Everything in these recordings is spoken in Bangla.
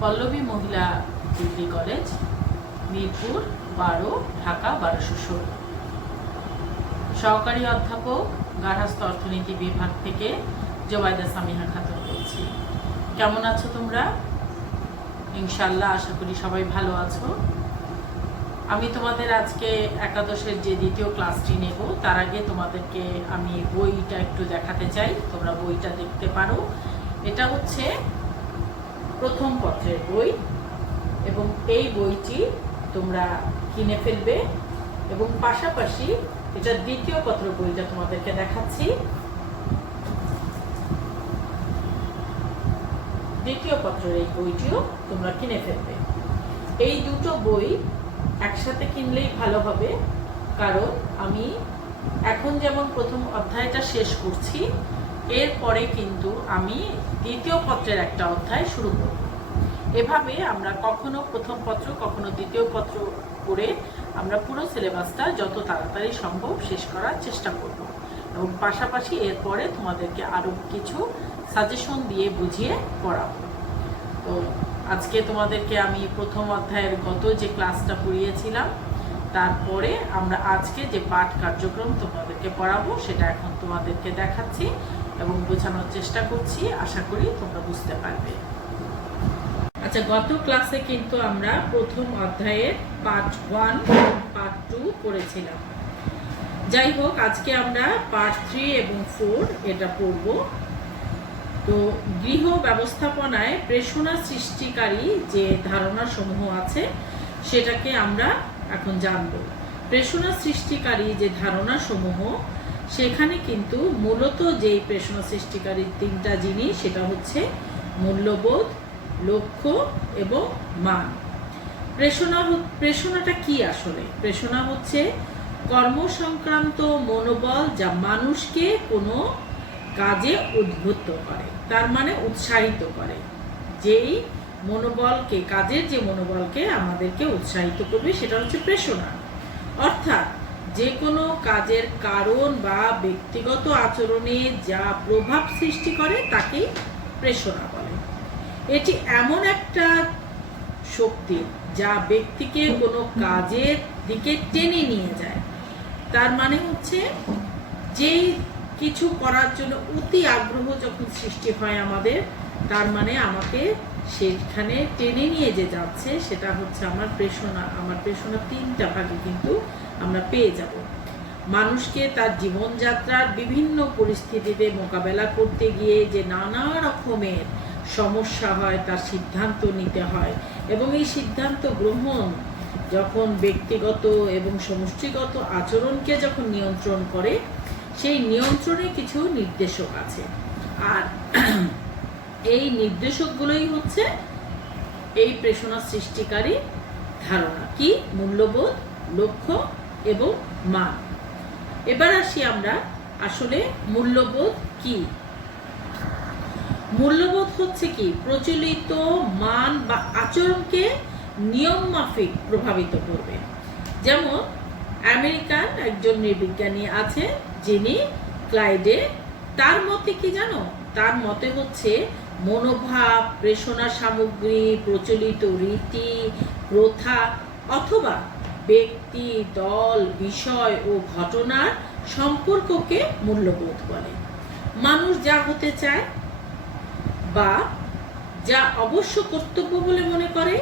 পল্লবী মহিলা ডিগ্রি কলেজ, মিরপুর 12, ঢাকা 1216। সহকারী অধ্যাপক, গার্হস্থ্য অর্থনীতি বিভাগ থেকে জোবাইদা সামিহা খাতুন বলছি। কেমন আছো তোমরা? ইনশাআল্লাহ আশা করি সবাই ভালো আছো। আমি তোমাদের আজকে একাদশের যে দ্বিতীয় ক্লাসটি নেব, তার আগে তোমাদেরকে আমি বইটা একটু দেখাতে চাই। তোমরা বইটা দেখতে পারো। এটা হচ্ছে প্রথম পত্রের বই এবং এই বইটি তোমরা কিনে ফেলবে এবং পাশাপাশি এটা দ্বিতীয় পত্র বইটা তোমাদেরকে দেখাচ্ছি। দ্বিতীয় পত্রের এই বইটিও তোমরা কিনে ফেলবে। এই দুটো বই একসাথে কিনলেই ভালো হবে, কারণ আমি এখন যেমন প্রথম অধ্যায়টা শেষ করছি, এরপরে কিন্তু আমি দ্বিতীয় পত্রের একটা অধ্যায় শুরু করব। এভাবে আমরা কখনো প্রথম পত্র কখনো দ্বিতীয় পত্র করে আমরা পুরো সিলেবাসটা যত তাড়াতাড়ি সম্ভব শেষ করার চেষ্টা করব এবং পাশাপাশি এরপরে তোমাদেরকে আরও কিছু সাজেশন দিয়ে বুঝিয়ে পড়াবো। তো আজকে তোমাদেরকে আমি প্রথম অধ্যায়ের গত যে ক্লাসটা পড়িয়েছিলাম, তারপরে আমরা আজকে যে পাঠ কার্যক্রম তোমাদেরকে পড়াবো সেটা এখন তোমাদেরকে দেখাচ্ছি এবং বোঝানোর চেষ্টা করছি। আশা করি তোমরা বুঝতে পারবে। আচ্ছা, গত ক্লাসে কিন্তু আমরা প্রথম অধ্যায়ের পার্ট 1 পার্ট 2 পড়েছিলাম। যাই হোক, আজকে আমরা পার্ট 3 এবং 4 এটা পড়ব। তো গৃহ ব্যবস্থাপনায় প্রেষণা সৃষ্টিকারী যে ধারণা সমূহ আছে সেটাকে আমরা এখন জানব। প্রেষণা সৃষ্টিকারী যে ধারণা সমূহ, সেখানে কিন্তু মূলত যেই প্রেষণা সৃষ্টিকারী তিনটা জিনিস, সেটা হচ্ছে মূল্যবোধ, লক্ষ্য এবং মান। প্রেষণাটা কি আসলে? প্রেষণা হচ্ছে কর্মসংক্রান্ত মনোবল যা মানুষকে কোনো কাজে উদ্বুদ্ধ করে, তার মানে উৎসাহিত করে। যেই মনোবলকে, কাজের যে মনোবলকে আমাদেরকে উৎসাহিত করবে, সেটা হচ্ছে প্রেষণা। অর্থাৎ যে কোনো কাজের কারণ বা ব্যক্তিগত আচরণে যা প্রভাব সৃষ্টি করে তাকেই প্রেষণা বলে। এটি এমন একটা শক্তি যা ব্যক্তিকে কোনো কাজের দিকে টেনে নিয়ে যায়। তার মানে হচ্ছে যেই কিছু করার জন্য অতি আগ্রহ যখন সৃষ্টি হয় আমাদের, তার মানে আমাকে সেখানে টেনে নিয়ে যে যাচ্ছে সেটা হচ্ছে আমার প্রেষণা। আমার প্রেষণা তিনটা ভাগে কিন্তু আমরা পেয়ে যাব। মানুষকে তার জীবনযাত্রার বিভিন্ন পরিস্থিতিতে মোকাবেলা করতে গিয়ে যে নানা রকমের সমস্যা হয়, তার সিদ্ধান্ত নিতে হয় এবং এই সিদ্ধান্ত গ্রহণ যখন ব্যক্তিগত এবং সমষ্টিগত আচরণকে যখন নিয়ন্ত্রণ করে, সেই নিয়ন্ত্রণে কিছু নির্দেশক আছে। আর এই নির্দেশকগুলোই হচ্ছে এই প্রেষণা সৃষ্টিকারী ধারণা। কি? মূল্যবোধ, লক্ষ্য এবং মান। এবার আসি আমরা আসলে মূল্যবোধ কি। মূল্যবোধ হচ্ছে কি? প্রচলিত মান বা আচরণকে নিয়ম মাফিক প্রভাবিত করবে। যেমন আমেরিকান একজন নৃবিজ্ঞানী আছে যিনি ক্লাইডে, তার মতে কি জানো? তার মতে হচ্ছে মনোভাব, প্রেষণা সামগ্রী, প্রচলিত রীতি, প্রথা অথবা ব্যক্তি, দল, বিষয় ও ঘটনার সম্পর্ককে মূল্যবোধ বলে। মানুষ যা হতে চায় বা যা অবশ্য কর্তব্য বলে মনে করে,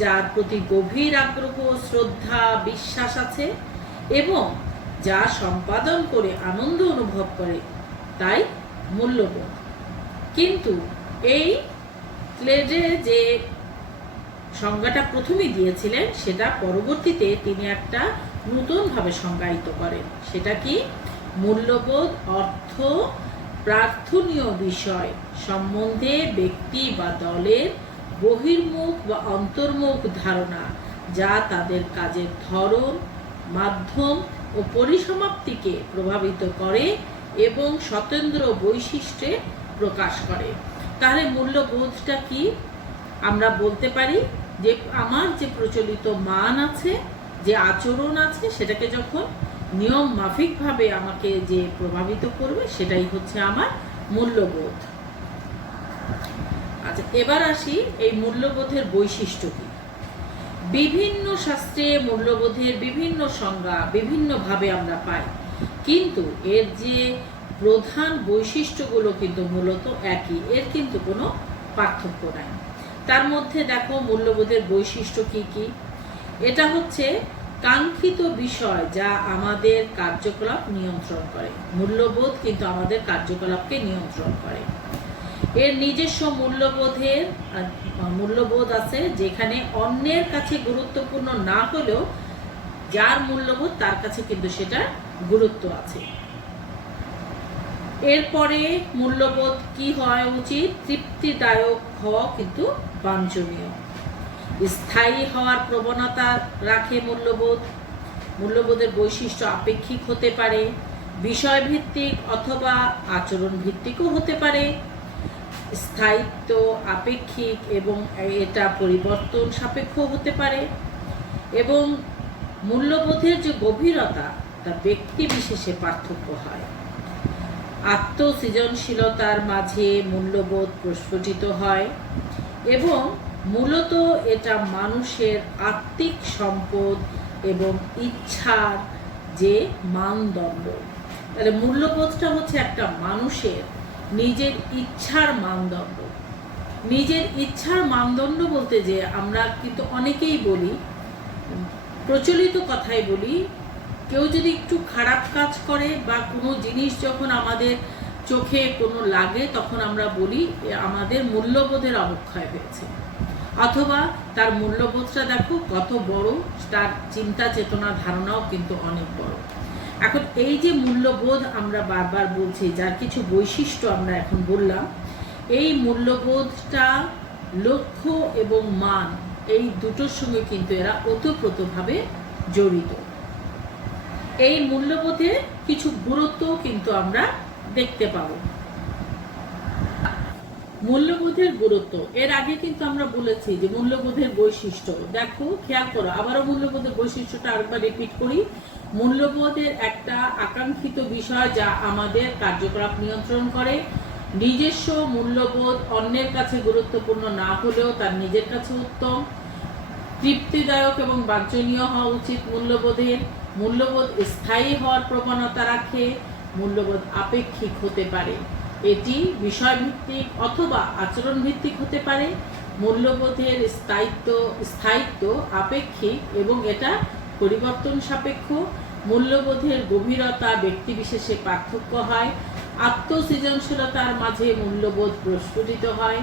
যার প্রতি গভীর আগ্রহ, শ্রদ্ধা, বিশ্বাস আছে এবং যা সম্পাদন করে আনন্দ অনুভব করে, তাই মূল্যবোধ। কিন্তু এই ক্লেডে যে সংজ্ঞাটা প্রথমে দিয়েছিলেন, সেটা পরবর্তীতে তিনি একটা নতুনভাবে সংজ্ঞায়িত করেন। সেটা কি? মূল্যবোধ অর্থ প্রার্থনীয় বিষয় সম্বন্ধে ব্যক্তি বা দলের বহির্মুখ বা অন্তর্মুখ ধারণা, যা তাদের কাজের ধরন, মাধ্যম ও পরিসমাপ্তিকে প্রভাবিত করে এবং স্বতন্ত্র বৈশিষ্ট্যে প্রকাশ করে। তাহলে মূল্যবোধটা কি? আমরা বলতে পারি যে আমার যে প্রচলিত মান আছে, যে আচরণ আছে, সেটাকে যখন নিয়ম মাফিকভাবে আমাকে যে প্রভাবিত করবে, সেটাই হচ্ছে আমার মূল্যবোধ। আচ্ছা, এবার আসি এই মূল্যবোধের বৈশিষ্ট্য কি। বিভিন্ন শাস্ত্রে মূল্যবোধের বিভিন্ন সংজ্ঞা বিভিন্নভাবে আমরা পাই, কিন্তু এর যে প্রধান বৈশিষ্ট্যগুলো কিন্তু মূলত একই, এর কিন্তু কোনো পার্থক্য নাই। তার মধ্যে দেখো মূল্যবোধের বৈশিষ্ট্য কি কি। এটা হচ্ছে কাঙ্ক্ষিত বিষয় যা আমাদের কার্যকলাপ নিয়ন্ত্রণ করে। মূল্যবোধ কিন্তু আমাদের কার্যকলাপকে নিয়ন্ত্রণ করে। এর নিজস্ব মূল্যবোধ আছে, যেখানে অন্যের কাছে গুরুত্বপূর্ণ না হলেও যার মূল্যবোধ তার কাছে কিন্তু সেটা গুরুত্ব আছে। এরপরে মূল্যবোধ কি হওয়া উচিত? তৃপ্তিদায়ক হওয়া কিন্তু বাঞ্ছনীয়। স্থায়ী হওয়ার প্রবণতা রাখে মূল্যবোধ। মূল্যবোধের বৈশিষ্ট্য আপেক্ষিক হতে পারে, বিষয়ভিত্তিক অথবা আচরণ ভিত্তিকও হতে পারে। স্থায়িত্ব আপেক্ষিক এবং এটা পরিবর্তন সাপেক্ষ হতে পারে। এবং মূল্যবোধের যে গভীরতা তা ব্যক্তি বিশেষে পার্থক্য হয়। আত্মসৃজনশীলতার মাঝে মূল্যবোধ প্রস্ফুটিত হয় এবং মূলত এটা মানুষের আত্মিক সম্পদ এবং ইচ্ছার যে মানদণ্ড। তাহলে মূল্যবোধটা হচ্ছে একটা মানুষের নিজের ইচ্ছার মানদণ্ড। নিজের ইচ্ছার মানদণ্ড বলতে যে আমরা কিন্তু অনেকেই বলি, প্রচলিত কথাই বলি, কেউ যদি একটু খারাপ কাজ করে বা কোনো জিনিস যখন আমাদের চোখে কোনো লাগে তখন আমরা বলি আমাদের মূল্যবোধের অবক্ষয় হয়েছে, অথবা তার মূল্যবোধটা দেখো কত বড়, তার চিন্তা চেতনা ধারণাও কিন্তু অনেক বড়। এখন এই যে মূল্যবোধ আমরা বারবার বলছি, যার কিছু বৈশিষ্ট্য আমরা এখন বললাম, এই মূল্যবোধটা লক্ষ্য এবং মান এই দুটোর সঙ্গে কিন্তু এরা ওতপ্রোতভাবে জড়িত। এই মূল্যবোধের কিছু গুরুত্ব কিন্তু আমরা দেখতে পাবো। মূল্যবোধের গুরুত্ব এর আগে কিন্তু আমরা বলেছি যে মূল্যবোধের বৈশিষ্ট্য, দেখো খেয়াল করো, আবারও মূল্যবোধের বৈশিষ্ট্যটা আরেকবার রিপিট করি। মূল্যবোধের একটা আকাঙ্ক্ষিত বিষয় যা আমাদের কার্যকলাপ নিয়ন্ত্রণ করে। নিজস্ব মূল্যবোধ অন্যের কাছে গুরুত্বপূর্ণ না হলেও তার নিজের কাছে উত্তম। তৃপ্তিদায়ক এবং বাঞ্ছনীয় হওয়া উচিত মূল্যবোধের। মূল্যবোধ স্থায়ী হওয়ার প্রবণতা রাখে। মূল্যবোধ আপেক্ষিক হতে পারে, এটি বিষয়ভিত্তিক অথবা আচরণ ভিত্তিক হতে পারে। মূল্যবোধের স্থায়িত্ব আপেক্ষিক এবং এটা পরিবর্তন সাপেক্ষ। মূল্যবোধের গভীরতা ব্যক্তিবিশেষে পার্থক্য হয়। আত্মসৃজনশীলতার মাঝে মূল্যবোধ প্রস্ফুটিত হয়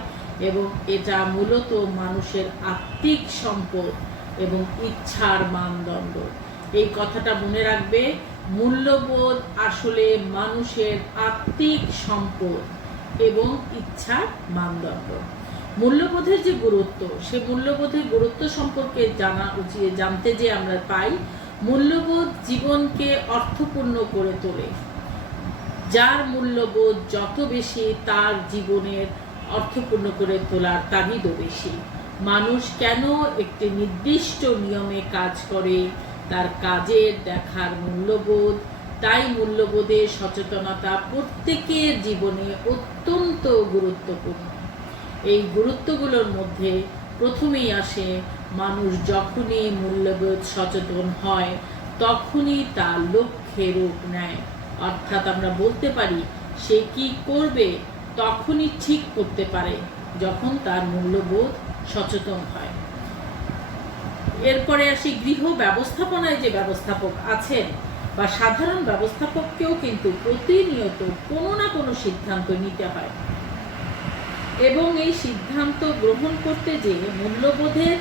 এবং এটা মূলত মানুষের আত্মিক সম্পদ এবং ইচ্ছার মানদণ্ড। এই কথাটা মনে রাখবে, মূল্যবোধ আসলে মানুষের আত্মিক সম্পদ এবং ইচ্ছার মানদণ্ড। মূল্যবোধের যে গুরুত্ব, সে মূল্যবোধের গুরুত্ব সম্পর্কে জানতে যে আমরা পাই, মূল্যবোধ জীবনকে অর্থপূর্ণ করে তোলে। যার মূল্যবোধ যত বেশি, তার জীবনের অর্থপূর্ণ করে তোলার তাগিদও বেশি। মানুষ কেন একটি নির্দিষ্ট নিয়মে কাজ করে, তার কাজের দেখার মূল্যবোধ। তাই মূল্যবোধের সচেতনতা প্রত্যেকের জীবনে অত্যন্ত গুরুত্বপূর্ণ। এই গুরুত্বগুলোর মধ্যে প্রথমেই আসে, মানুষ যখনই মূল্যবোধ সচেতন হয় তখনই তার লক্ষ্যে রূপ নেয়। অর্থাৎ আমরা বলতে পারি সে কি করবে তখনই ঠিক করতে পারে যখন তার মূল্যবোধ সচেতন হয়। এরপরে আসি গৃহ ব্যবস্থাপনায় যে ব্যবস্থাপক আছেন বা সাধারণ ব্যবস্থাপককেও কিন্তু প্রতিনিয়ত কোনো না কোনো সিদ্ধান্ত নিতে হয় এবং এই সিদ্ধান্ত গ্রহণ করতে যে মূল্যবোধের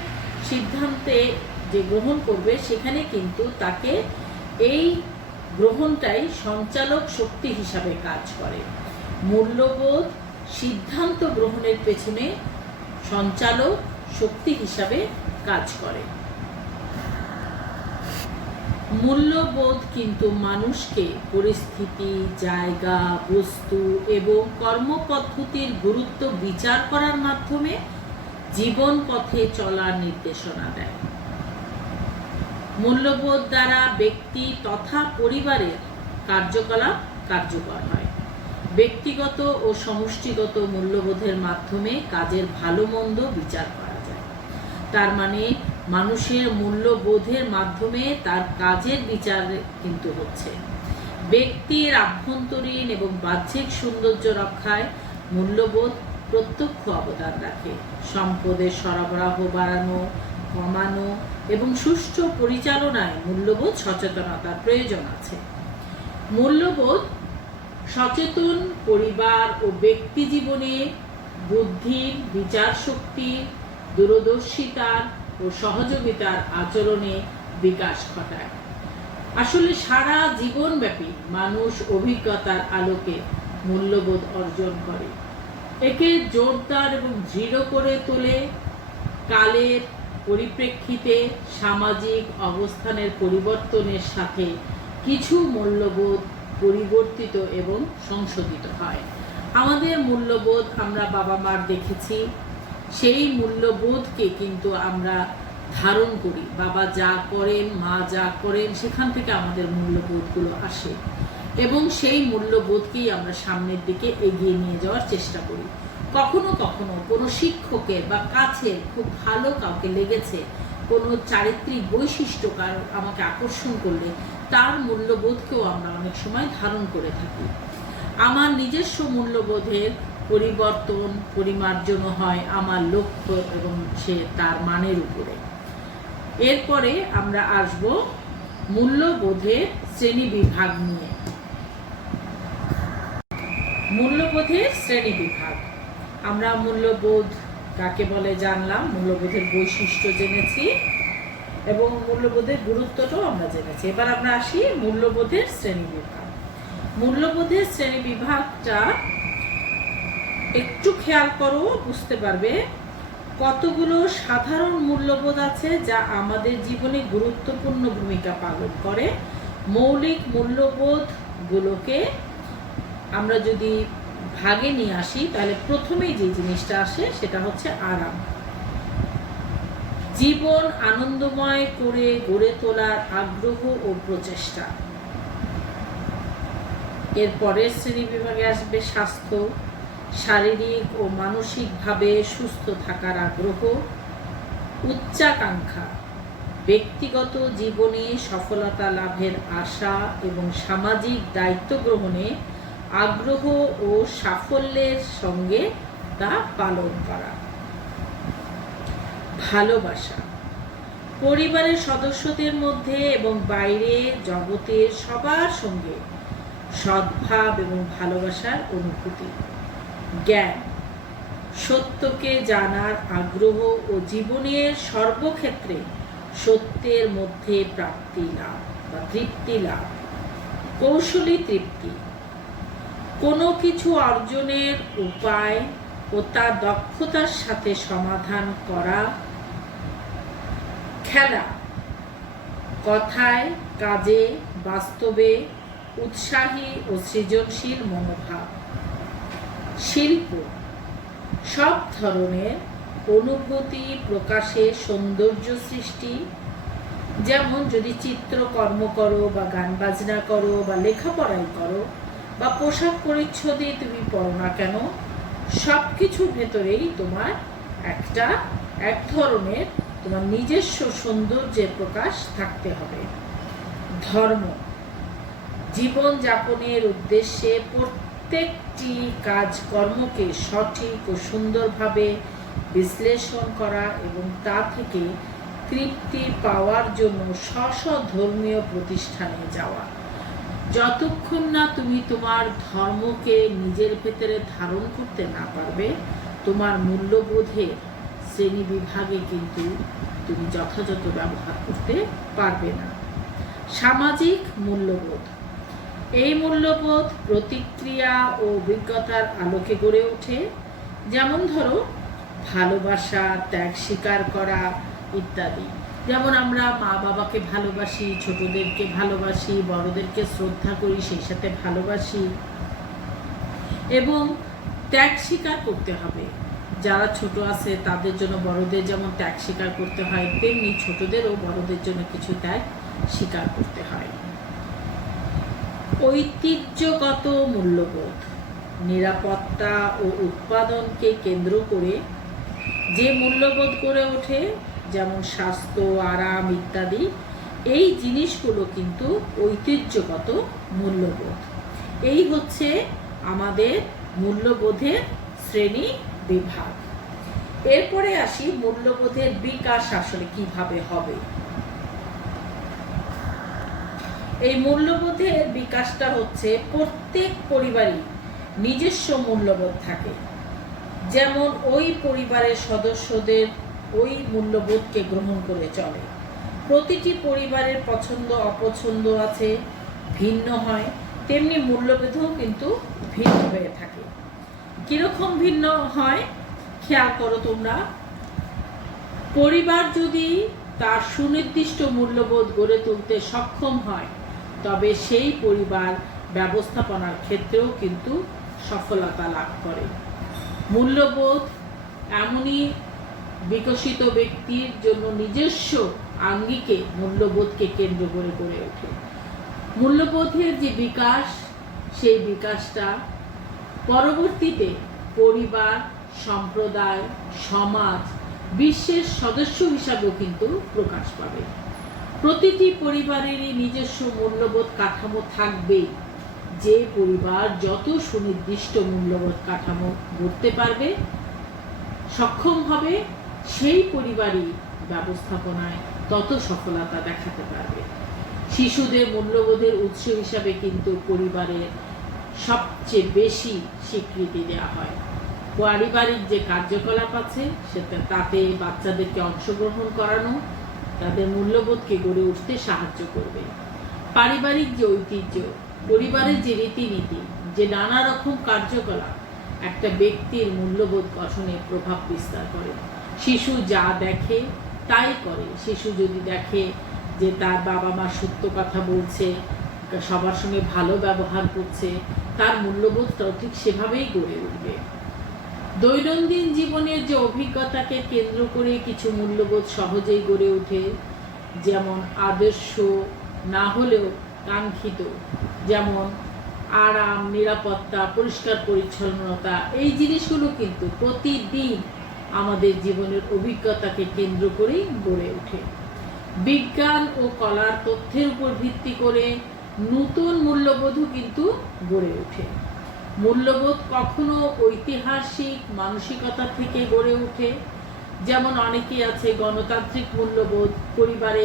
সিদ্ধান্তে যে গ্রহণ করবে সেখানে কিন্তু তাকে এই গ্রহণটাই সঞ্চালক শক্তি হিসাবে কাজ করে। মূল্যবোধ সিদ্ধান্ত গ্রহণের পেছনে সঞ্চালক শক্তি হিসাবে কাজ করে। মূল্যবোধ কিন্তু মানুষকে পরিস্থিতি, জায়গা, বস্তু এবং কর্মপদ্ধতির গুরুত্ব বিচার করার মাধ্যমে জীবন পথে চলার নির্দেশনা দেয়। মূল্যবোধ দ্বারা ব্যক্তি তথা পরিবারের কার্যকলাপ কার্যকর হয়। ব্যক্তিগত ও সমষ্টিগত মূল্যবোধের মাধ্যমে কাজের ভালো মন্দ বিচার করা যায়। তার মানে মানুষের মূল্যবোধের মাধ্যমে তার কাজের বিচার কিন্তু হচ্ছে। ব্যক্তির আভ্যন্তরীণ এবং বাহ্যিক সৌন্দর্য রক্ষায় মূল্যবোধ প্রত্যক্ষ অবদান রাখে। সম্পদের সরবরাহ বাড়ানো, কমানো এবং সুষ্ঠু পরিচালনায় মূল্যবোধ সচেতনতার প্রয়োজন আছে। মূল্যবোধ সচেতন পরিবার ও ব্যক্তি জীবনে বুদ্ধির, বিচার শক্তি, দূরদর্শিতার ও সহযোগিতার আচরণে বিকাশ ঘটায়। আসলে সারা জীবনব্যাপী মানুষ অভিজ্ঞতার আলোকে মূল্যবোধ অর্জন করে। একে জোরদার এবং দৃঢ় করে তোলে কালের পরিপ্রেক্ষিতে সামাজিক অবস্থানের পরিবর্তনের সাথে কিছু মূল্যবোধ পরিবর্তিত এবং সংশোধিত হয়। আমাদের মূল্যবোধ আমরা বাবা মার দেখেছি, সেই মূল্যবোধকে কিন্তু আমরা ধারণ করি। বাবা যা করেন, মা যা করেন, সেখান থেকে আমাদের মূল্যবোধগুলো আসে এবং সেই মূল্যবোধকেই আমরা সামনের দিকে এগিয়ে নিয়ে যাওয়ার চেষ্টা করি। কখনো কখনো কোনো শিক্ষকের বা কাছের খুব ভালো কাউকে লেগেছে, কোনো চারিত্রিক বৈশিষ্ট্য কারণ আমাকে আকর্ষণ করলে তার মূল্যবোধকেও আমরা অনেক সময় ধারণ করে থাকি। আমার নিজস্ব মূল্যবোধের পরিবর্তন পরিমার্জন হয় আমার লক্ষ্য এবং সে তার মানের উপরে। এরপরে আমরা আসব মূল্যবোধের শ্রেণীবিভাগ নিয়ে। মূল্যবোধের শ্রেণীবিভাগ, আমরা মূল্যবোধ কাকে বলে জানলাম, মূল্যবোধের বৈশিষ্ট্য জেনেছি এবং মূল্যবোধের গুরুত্বটাও আমরা জেনেছি। এবার আমরা আসি মূল্যবোধের শ্রেণীবিভাগ। মূল্যবোধের শ্রেণীবিভাগটা একটু খেয়াল করো, বুঝতে পারবে কতগুলো সাধারণ মূল্যবোধ আছে যা আমাদের জীবনে গুরুত্বপূর্ণ ভূমিকা পালন করে। মৌলিক মূল্যবোধগুলোকে আমরা যদি ভাগে নিয়ে আসি তাহলে প্রথমেই যে জিনিসটা আসে সেটা হচ্ছে আরাম। জীবন আনন্দময় করে গড়ে তোলার আগ্রহ ও প্রচেষ্টা। এর পরের শ্রেণী বিভাগে আসবে স্বাস্থ্য, শারীরিক ও মানসিকভাবে সুস্থ থাকার আগ্রহ, উচ্চাকাঙ্ক্ষা, ব্যক্তিগত জীবনে সফলতা লাভের আশা এবং সামাজিক দায়িত্ব গ্রহণে আগ্রহ ও সাফল্যের সঙ্গে তা পালন করা। ভালোবাসা, পরিবারের সদস্যদের মধ্যে এবং বাইরে জগতের সবার সঙ্গে সদ্ভাব এবং ভালোবাসার অনুভূতি। জ্ঞান, সত্যকে জানার আগ্রহ ও জীবনের সর্বক্ষেত্রে সত্যের মধ্যে প্রাপ্তি লাভ বা তৃপ্তি লাভ। কৌশলী তৃপ্তি, কোনো কিছু অর্জনের উপায় ও তা দক্ষতার সাথে সমাধান করা। খেলা, কথায় কাজে বাস্তবে উৎসাহী ও সৃজনশীল মনোভাব। শিল্প, সব ধরনের অনুভূতি প্রকাশে সৌন্দর্য সৃষ্টি, যেমন যদি চিত্রকর্ম করো বা গান বাজনা করো বা লেখাপড়াই করো বা পোশাক পরিচ্ছদে তুমি পড়ো না কেন, সব কিছুর ভেতরেই তোমার এক ধরনের তোমার নিজস্ব সৌন্দর্যের প্রকাশ থাকতে হবে। ধর্ম, জীবন যাপনের উদ্দেশ্যে প্রত্যেকটি কাজকর্মকে সঠিক ও সুন্দরভাবে বিশ্লেষণ করা এবং তা থেকে তৃপ্তি পাওয়ার জন্য স্ব ধর্মীয় প্রতিষ্ঠানে যাওয়া। যতক্ষণ না তুমি তোমার ধর্মকে নিজের ভেতরে ধারণ করতে না পারবে, তোমার মূল্যবোধের শ্রেণী বিভাগে কিন্তু তুমি যথাযথ ব্যবহার করতে পারবে না। সামাজিক মূল্যবোধ, এই মূল্যবোধ প্রতিক্রিয়া ও অভিজ্ঞতার আলোকে গড়ে ওঠে। যেমন ধরো ভালোবাসা, ত্যাগ স্বীকার করা ইত্যাদি। যেমন আমরা মা বাবাকে ভালোবাসি, ছোটদেরকে ভালোবাসি, বড়দেরকে শ্রদ্ধা করি, সেই সাথে ভালোবাসি এবং ত্যাগ স্বীকার করতে হবে। যারা ছোট আছে তাদের জন্য বড়দের যেমন ত্যাগ স্বীকার করতে হয়, তেমনি ছোটদেরও বড়দের জন্য কিছু ত্যাগ স্বীকার করতে হয়। ঐতিহ্যগত মূল্যবোধ, নিরাপত্তা ও উৎপাদনকে কেন্দ্র করে যে মূল্যবোধ গড়ে ওঠে, যেমন স্বাস্থ্য, আরাম ইত্যাদি, এই জিনিসগুলো কিন্তু ঐতিহ্যগত মূল্যবোধ। এই হচ্ছে আমাদের মূল্যবোধের শ্রেণী বিভাগ। এরপরে আসি মূল্যবোধের বিকাশ আসলে কিভাবে হবে। এই মূল্যবোধের বিকাশটা হচ্ছে প্রত্যেক পরিবারই নিজস্ব মূল্যবোধ থাকে, যেমন ওই পরিবারের সদস্যদের ওই মূল্যবোধকে গ্রহণ করে চলে। প্রতিটি পরিবারের পছন্দ অপছন্দ আছে, ভিন্ন হয়, তেমনি মূল্যবোধও কিন্তু ভিন্ন হয়ে থাকে। কিরকম ভিন্ন হয় খেয়াল করো তোমরা। পরিবার যদি তার সুনির্দিষ্ট মূল্যবোধ গড়ে তুলতে সক্ষম হয়, তবে সেই পরিবার ব্যবস্থাপনার ক্ষেত্রেও কিন্তু সফলতা লাভ করে। মূল্যবোধ এমনই বিকশিত ব্যক্তির জন্য নিজস্ব আঙ্গিকে মূল্যবোধকে কেন্দ্র করে গড়ে ওঠে। মূল্যবোধের যে বিকাশ, সেই বিকাশটা পরবর্তীতে পরিবার, সম্প্রদায়, সমাজ, বিশ্বের সদস্য হিসাবেও কিন্তু প্রকাশ পাবে। প্রতিটি পরিবারেরই নিজস্ব মূল্যবোধ কাঠামো থাকবে। যে পরিবার যত সুনির্দিষ্ট মূল্যবোধ কাঠামো গড়তে পারবে, সক্ষম হবে, সেই পরিবারই ব্যবস্থাপনায় তত সফলতা দেখাতে পারবে। শিশুদের মূল্যবোধের উৎস হিসাবে কিন্তু পরিবারের সবচেয়ে বেশি স্বীকৃতি দেওয়া হয়। পারিবারিক যে কার্যকলাপ আছে তাতে বাচ্চাদেরকে অংশগ্রহণ করানো তাদের মূল্যবোধকে গড়ে উঠতে সাহায্য করবে। পারিবারিক যে ঐতিহ্য, পরিবারের যে রীতিনীতি, যে নানা রকম কার্যকলাপ একটা ব্যক্তির মূল্যবোধ গঠনে প্রভাব বিস্তার করে। শিশু যা দেখে তাই করে। শিশু যদি দেখে যে তার বাবা মা সত্য কথা বলছে, সবার সঙ্গে ভালো ব্যবহার করছে, তার মূল্যবোধটাও ঠিক সেভাবেই গড়ে উঠবে। দৈনন্দিন জীবনের যে অভিজ্ঞতাকে কেন্দ্র করে কিছু মূল্যবোধ সহজেই গড়ে ওঠে, যেমন আদর্শ না হলেও কাঙ্ক্ষিত, যেমন আরাম, নিরাপত্তা, পরিষ্কার পরিচ্ছন্নতা, এই জিনিসগুলো কিন্তু প্রতিদিন আমাদের জীবনের অভিজ্ঞতাকে কেন্দ্র করেই গড়ে ওঠে। বিজ্ঞান ও কলার তথ্যের উপর ভিত্তি করে নতুন মূল্যবোধও কিন্তু গড়ে ওঠে। মূল্যবোধ কখনো ঐতিহাসিক মানসিকতা থেকে গড়ে ওঠে, যেমন অনেকেই আছে গণতান্ত্রিক মূল্যবোধ। পরিবারে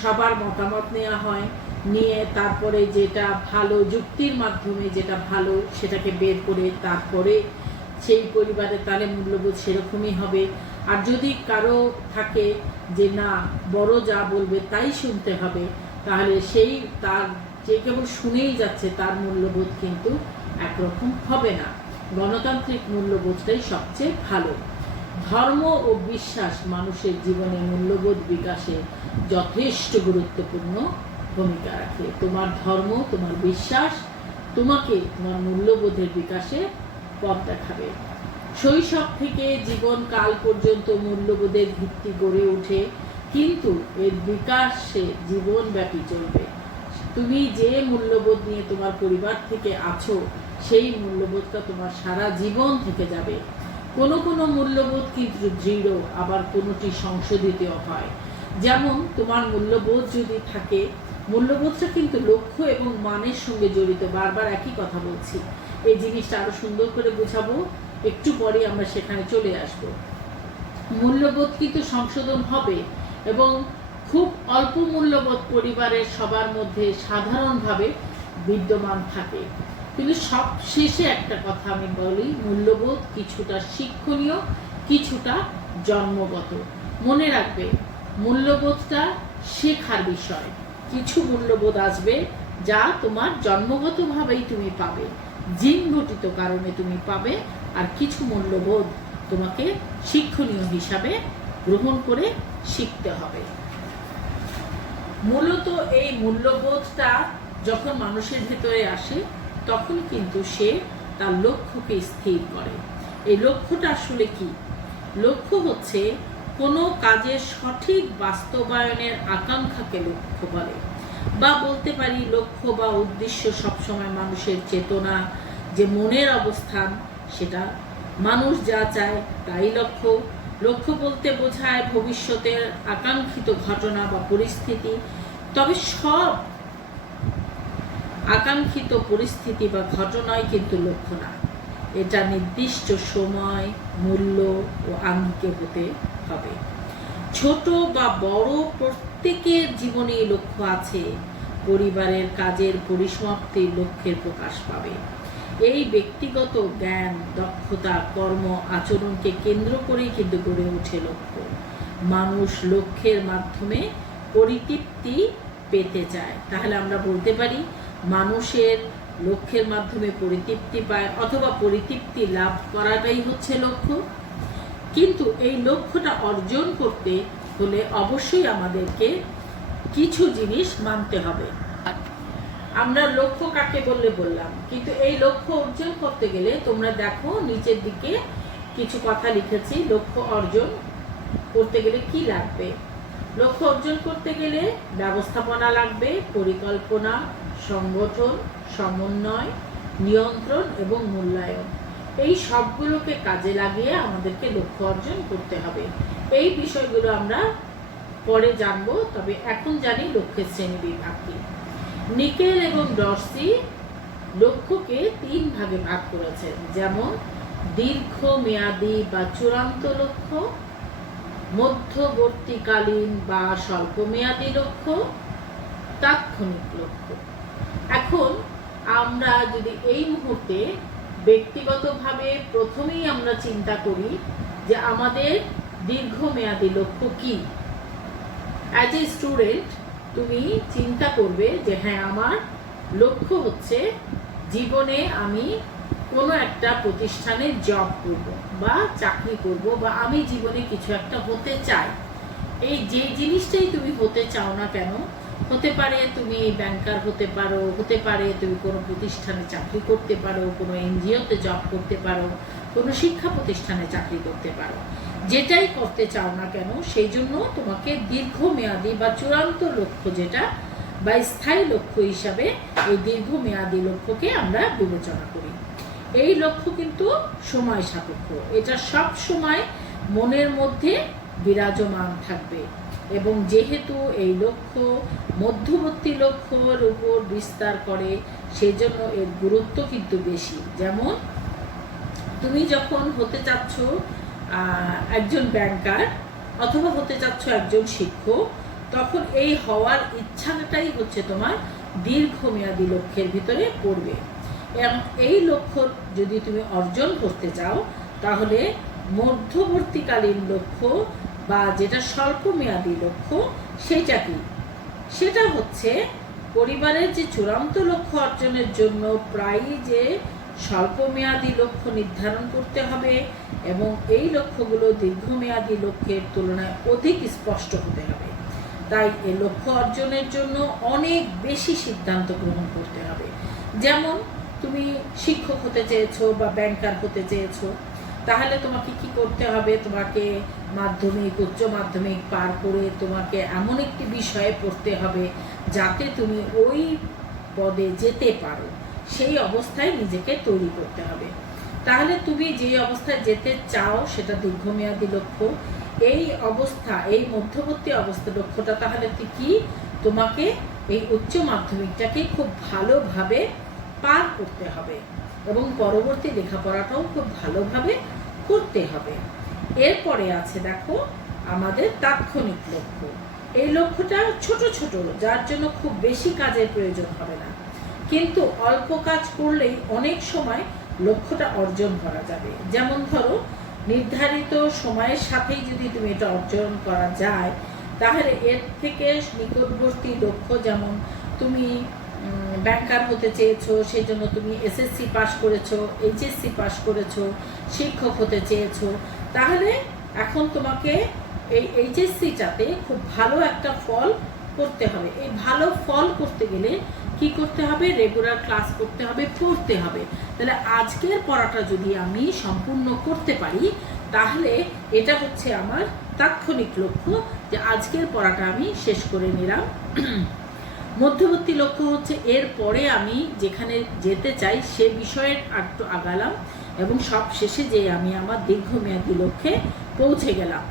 সবার মতামত নেওয়া হয়, নিয়ে তারপরে যেটা ভালো, যুক্তির মাধ্যমে যেটা ভালো সেটাকে বের করে তারপরে সেই পরিবারে তাহলে মূল্যবোধ সেরকমই হবে। আর যদি কারো থাকে যে না, বড় যা বলবে তাই শুনতে হবে, তাহলে সেই তার যে কেবল শুনেই যাচ্ছে তার মূল্যবোধ কিন্তু একরকম হবে না। গণতান্ত্রিক মূল্যবোধটাই সবচেয়ে ভালো। ধর্ম ও বিশ্বাস মানুষের জীবনে মূল্যবোধ বিকাশে যথেষ্ট গুরুত্বপূর্ণ ভূমিকা রাখে। তোমার ধর্ম, তোমার বিশ্বাস তোমাকে তোমার মূল্যবোধের বিকাশে পথ দেখাবে। শৈশব থেকে জীবনকাল পর্যন্ত মূল্যবোধের ভিত্তি গড়ে ওঠে, কিন্তু এর বিকাশে জীবনব্যাপী চলবে। তুমি যে মূল্যবোধ নিয়ে তোমার পরিবার থেকে আছো, সেই মূল্যবোধটা তোমার সারা জীবন থেকে যাবে। কোনো কোনো মূল্যবোধ কিন্তু দৃঢ়, আবার কোনোটি সংশোধিত হয়। যেমন তোমার মূল্যবোধ যদি থাকে, মূল্যবোধটা কিন্তু লক্ষ্য এবং মানের সঙ্গে জড়িত। বারবার একই কথা বলছি, এই জিনিসটা আরো সুন্দর করে বোঝাবো, একটু পরে আমরা সেখানে চলে আসব। মূল্যবোধ কিন্তু সংশোধন হবে এবং খুব অল্প মূল্যবোধ পরিবারের সবার মধ্যে সাধারণভাবে বিদ্যমান থাকে। কিন্তু সব শেষে একটা কথা আমি বলি, মূল্যবোধ কিছুটা শিক্ষণীয়, কিছুটা জন্মগত। মনে রাখবে, মূল্যবোধটা শেখার বিষয়। কিছু মূল্যবোধ আসবে যা তোমার জন্মগতভাবেই তুমি পাবে, জিনঘটিত কারণে তুমি পাবে, আর কিছু মূল্যবোধ তোমাকে শিক্ষণীয় হিসাবে গ্রহণ করে শিখতে হবে। মূলত এই মূল্যবোধটা যখন মানুষের ভেতরে আসে, তখন কিন্তু সে তার লক্ষ্যকে স্থির করে। এই লক্ষ্যটা আসলে কি? লক্ষ্য হচ্ছে কোনো কাজের সঠিক বাস্তবায়নের আকাঙ্ক্ষাকে লক্ষ্য বলে, বা বলতে পারি লক্ষ্য বা উদ্দেশ্য সবসময় মানুষের চেতনা, যে মনের অবস্থান, সেটা মানুষ যা চায় তাই লক্ষ্য। লক্ষ্য বলতে বোঝায় ভবিষ্যতের আকাঙ্ক্ষিত ঘটনা বা পরিস্থিতি, তবে সব আকাঙ্ক্ষিত পরিস্থিতি বা ঘটনাই কিন্তু লক্ষ্য না। এটা নির্দিষ্ট সময়, মূল্য ও আঙ্গিকে হতে হবে। ছোট বা বড় প্রত্যেকের জীবনে লক্ষ্য আছে। পরিবারের কাজের পরিসমাপ্তির লক্ষ্যের প্রকাশ পাবে। এই ব্যক্তিগত জ্ঞান, দক্ষতা, কর্ম, আচরণকে কেন্দ্র করেই কিন্তু গড়ে ওঠে লক্ষ্য। মানুষ লক্ষ্যের মাধ্যমে পরিতৃপ্তি পেতে চায়। তাহলে আমরা বলতে পারি মানুষের লক্ষ্যের মাধ্যমে পরিতৃপ্তি পায়, অথবা পরিতৃপ্তি লাভ করাটাই হচ্ছে লক্ষ্য। কিন্তু এই লক্ষ্যটা অর্জন করতে হলে অবশ্যই আমাদেরকে কিছু জিনিস মানতে হবে। আমরা লক্ষ্য কাকে বললাম, কিন্তু এই লক্ষ্য অর্জন করতে গেলে তোমরা দেখো নিচের দিকে কিছু কথা লিখেছি। লক্ষ্য অর্জন করতে গেলে কি লাগবে? লক্ষ্য অর্জন করতে গেলে ব্যবস্থাপনা লাগবে, পরিকল্পনা, সংগঠন, সমন্বয়, নিয়ন্ত্রণ এবং মূল্যায়ন। এই সবগুলোকে কাজে লাগিয়ে আমাদেরকে লক্ষ্য অর্জন করতে হবে। এই বিষয়গুলো আমরা পরে জানবো, তবে এখন জানি লক্ষ্যের শ্রেণী বিভাগ কি। নিকেল এবং ডর্সি লক্ষ্যকে 3 ভাগে ভাগ করেছেন, যেমন দীর্ঘমেয়াদী বা চূড়ান্ত লক্ষ্য, মধ্যবর্তীকালীন বা স্বল্পমেয়াদী লক্ষ্য, তাৎক্ষণিক লক্ষ্য। এখন আমরা যদি এই মুহূর্তে ব্যক্তিগতভাবে প্রথমেই আমরা চিন্তা করি যে আমাদের দীর্ঘমেয়াদী লক্ষ্য কি। অ্যাজ এ স্টুডেন্ট তুমি চিন্তা করবে যে হ্যাঁ, আমার লক্ষ্য হচ্ছে জীবনে আমি কোনো একটা প্রতিষ্ঠানে জব করব বা চাকরি করব, বা আমি জীবনে কিছু একটা হতে চাই। এই যে জিনিসটাই তুমি হতে চাও না কেন, হতে পারে তুমি ব্যাংকার হতে পারো, হতে পারে তুমি কোনো প্রতিষ্ঠানে চাকরি করতে পারো, কোনো এনজিওতে জব করতে পারো, কোনো শিক্ষা প্রতিষ্ঠানে চাকরি করতে পারো। যেটাই করতে চাও না কেন, সেই জন্য তোমাকে দীর্ঘমেয়াদী বা চূড়ান্ত লক্ষ্য যেটা বা স্থায়ী লক্ষ্য হিসাবে এই দীর্ঘমেয়াদী লক্ষ্যকে আমরা বিবেচনা করি। এই লক্ষ্য কিন্তু সময় সাপেক্ষ, এটা সব সময় মনের মধ্যে বিরাজমান থাকবে, এবং যেহেতু এই লক্ষ্য মধ্যবর্তী লক্ষ্যের উপর বিস্তার করে, সেজন্য এর গুরুত্ব কিন্তু বেশি। যেমন তুমি যখন হতে চাচ্ছ একজন ব্যাংকার অথবা হতে চাচ্ছ একজন শিক্ষক, তখন এই হওয়ার ইচ্ছাটাই হচ্ছে তোমার দীর্ঘমেয়াদী লক্ষ্যের ভিতরে পড়বে। এবং এই লক্ষ্য যদি তুমি অর্জন করতে চাও, তাহলে মধ্যবর্তীকালীন লক্ষ্য বা যেটা স্বল্পমেয়াদী লক্ষ্য, সেটা কি? সেটা হচ্ছে পরিবারের যে চূড়ান্ত লক্ষ্য অর্জনের জন্য প্রায়ই যে স্বল্পমেয়াদী লক্ষ্য নির্ধারণ করতে হবে, এবং এই লক্ষ্যগুলো দীর্ঘমেয়াদী লক্ষ্যের তুলনায় অধিক স্পষ্ট হতে হবে। তাই এই লক্ষ্য অর্জনের জন্য অনেক বেশি সিদ্ধান্ত গ্রহণ করতে হবে। যেমন তুমি শিক্ষক হতে চেয়েছো বা ব্যাংকার হতে চেয়েছো, তাহলে তোমাকে কি করতে হবে? তোমাকে মাধ্যমিক, উচ্চ মাধ্যমিক পার করে তোমাকে এমন একটি বিষয়ে পড়তে হবে যাতে তুমি ওই পদে যেতে পারো, সেই অবস্থায় নিজেকে তৈরি করতে হবে। তাহলে তুমি যে অবস্থায় যেতে চাও সেটা দীর্ঘমেয়াদী লক্ষ্য। এই অবস্থা, এই মধ্যবর্তী অবস্থা লক্ষ্যটা তাহলে কি? তোমাকে এই উচ্চ মাধ্যমিকটাকে খুব ভালোভাবে পার করতে হবে এবং পরবর্তী লেখাপড়াটাও খুব ভালোভাবে করতে হবে। এরপরে আছে দেখো আমাদের তাৎক্ষণিক লক্ষ্য। এই লক্ষ্যটা ছোট ছোট, যার জন্য খুব বেশি কাজের প্রয়োজন হবে না, কিন্তু অল্প কাজ করলেই অনেক সময় লক্ষ্যটা অর্জন করা যাবে। যেমন ধরো নির্ধারিত সময়ের সাথেই যদি তুমি এটা অর্জন করা যায়, তাহলে এর থেকে নিকটবর্তী লক্ষ্য, যেমন তুমি ব্যাংকার হতে চেয়েছো, সেই জন্য তুমি এসএসসি পাস করেছো, এইচএসসি পাস করেছো, শিক্ষক হতে চেয়েছো, তাহলে এখন তোমাকে এই এইচএসসিটাতে খুব ভালো একটা ফল করতে হবে। এই ভালো ফল করতে গেলে কি করতে হবে? রেগুলার ক্লাস করতে হবে, পড়তে হবে। তাহলে আজকের পড়াটা যদি আমি সম্পূর্ণ করতে পারি, তাহলে এটা হচ্ছে আমার তাৎক্ষণিক লক্ষ্য, যে আজকের পড়াটা আমি শেষ করে নিলাম। মধ্যবর্তী লক্ষ্য হচ্ছে এর পরে আমি যেখানে যেতে চাই সে বিষয়ে একটু আগালাম এবং সব শেষে যে আমি আমার দীর্ঘমেয়াদী লক্ষ্যে পৌঁছে গেলাম।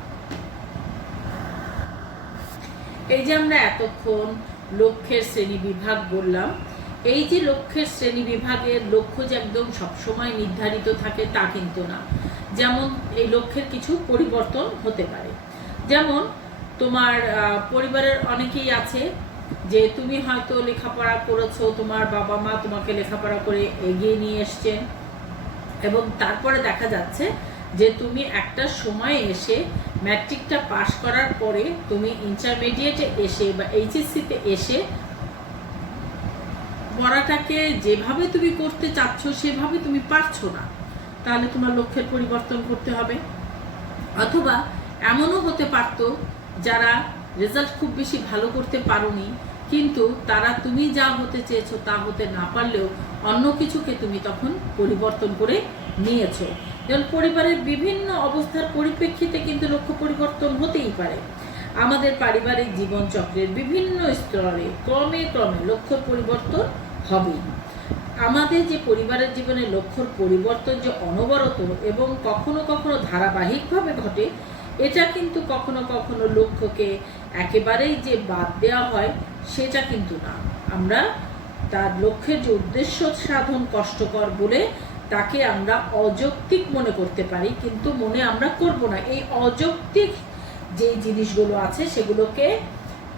এই যে আমরা এতক্ষণ লক্ষ্যের শ্রেণী বিভাগ বললাম, এই যে লক্ষ্যের শ্রেণী বিভাগের লক্ষ্য যে একদম সবসময় নির্ধারিত থাকে তা কিন্তু না। যেমন এই লক্ষ্যের কিছু পরিবর্তন হতে পারে। যেমন তোমার পরিবারের অনেকেই আছে যে তুমি হয়তো লেখাপড়া করেছো, তোমার বাবা মা তোমাকে লেখাপড়া করে এগিয়ে নিয়ে এসছেন এবং তারপরে দেখা যাচ্ছে যে তুমি একটা সময়ে এসে ম্যাট্রিকটা পাশ করার পরে তুমি ইন্টারমিডিয়েটে এসে বা এইচএসসিতে এসে পড়াটাকে যেভাবে তুমি করতে চাচ্ছ সেভাবে তুমি পারছো না, তাহলে তোমার লক্ষ্যের পরিবর্তন করতে হবে। অথবা এমনও হতে পারতো যারা রেজাল্ট খুব বেশি ভালো করতে পারোনি, কিন্তু তারা তুমি যা হতে চেয়েছো তা হতে না পারলেও অন্য কিছুকে তুমি তখন পরিবর্তন করে নিয়েছো। যেমন পরিবারের বিভিন্ন অবস্থার পরিপ্রেক্ষিতে কিন্তু লক্ষ্য পরিবর্তন হতেই পারে। আমাদের পারিবারিক জীবনচক্রের বিভিন্ন স্তরে ক্রমে ক্রমে লক্ষ্যর পরিবর্তন হবেই। আমাদের যে পরিবারের জীবনে লক্ষ্যর পরিবর্তন যে অনবরত এবং কখনো কখনো ধারাবাহিকভাবে ঘটে, এটা কিন্তু কখনো কখনো লক্ষ্যকে একেবারেই যে বাদ দেওয়া হয় সেটা কিন্তু না। আমরা তার লক্ষ্যের যে উদ্দেশ্য সাধন কষ্টকর বলে তাকে আমরা অযৌক্তিক মনে করতে পারি, কিন্তু মনে আমরা করব না। এই অযৌক্তিক যে জিনিসগুলো আছে সেগুলোকে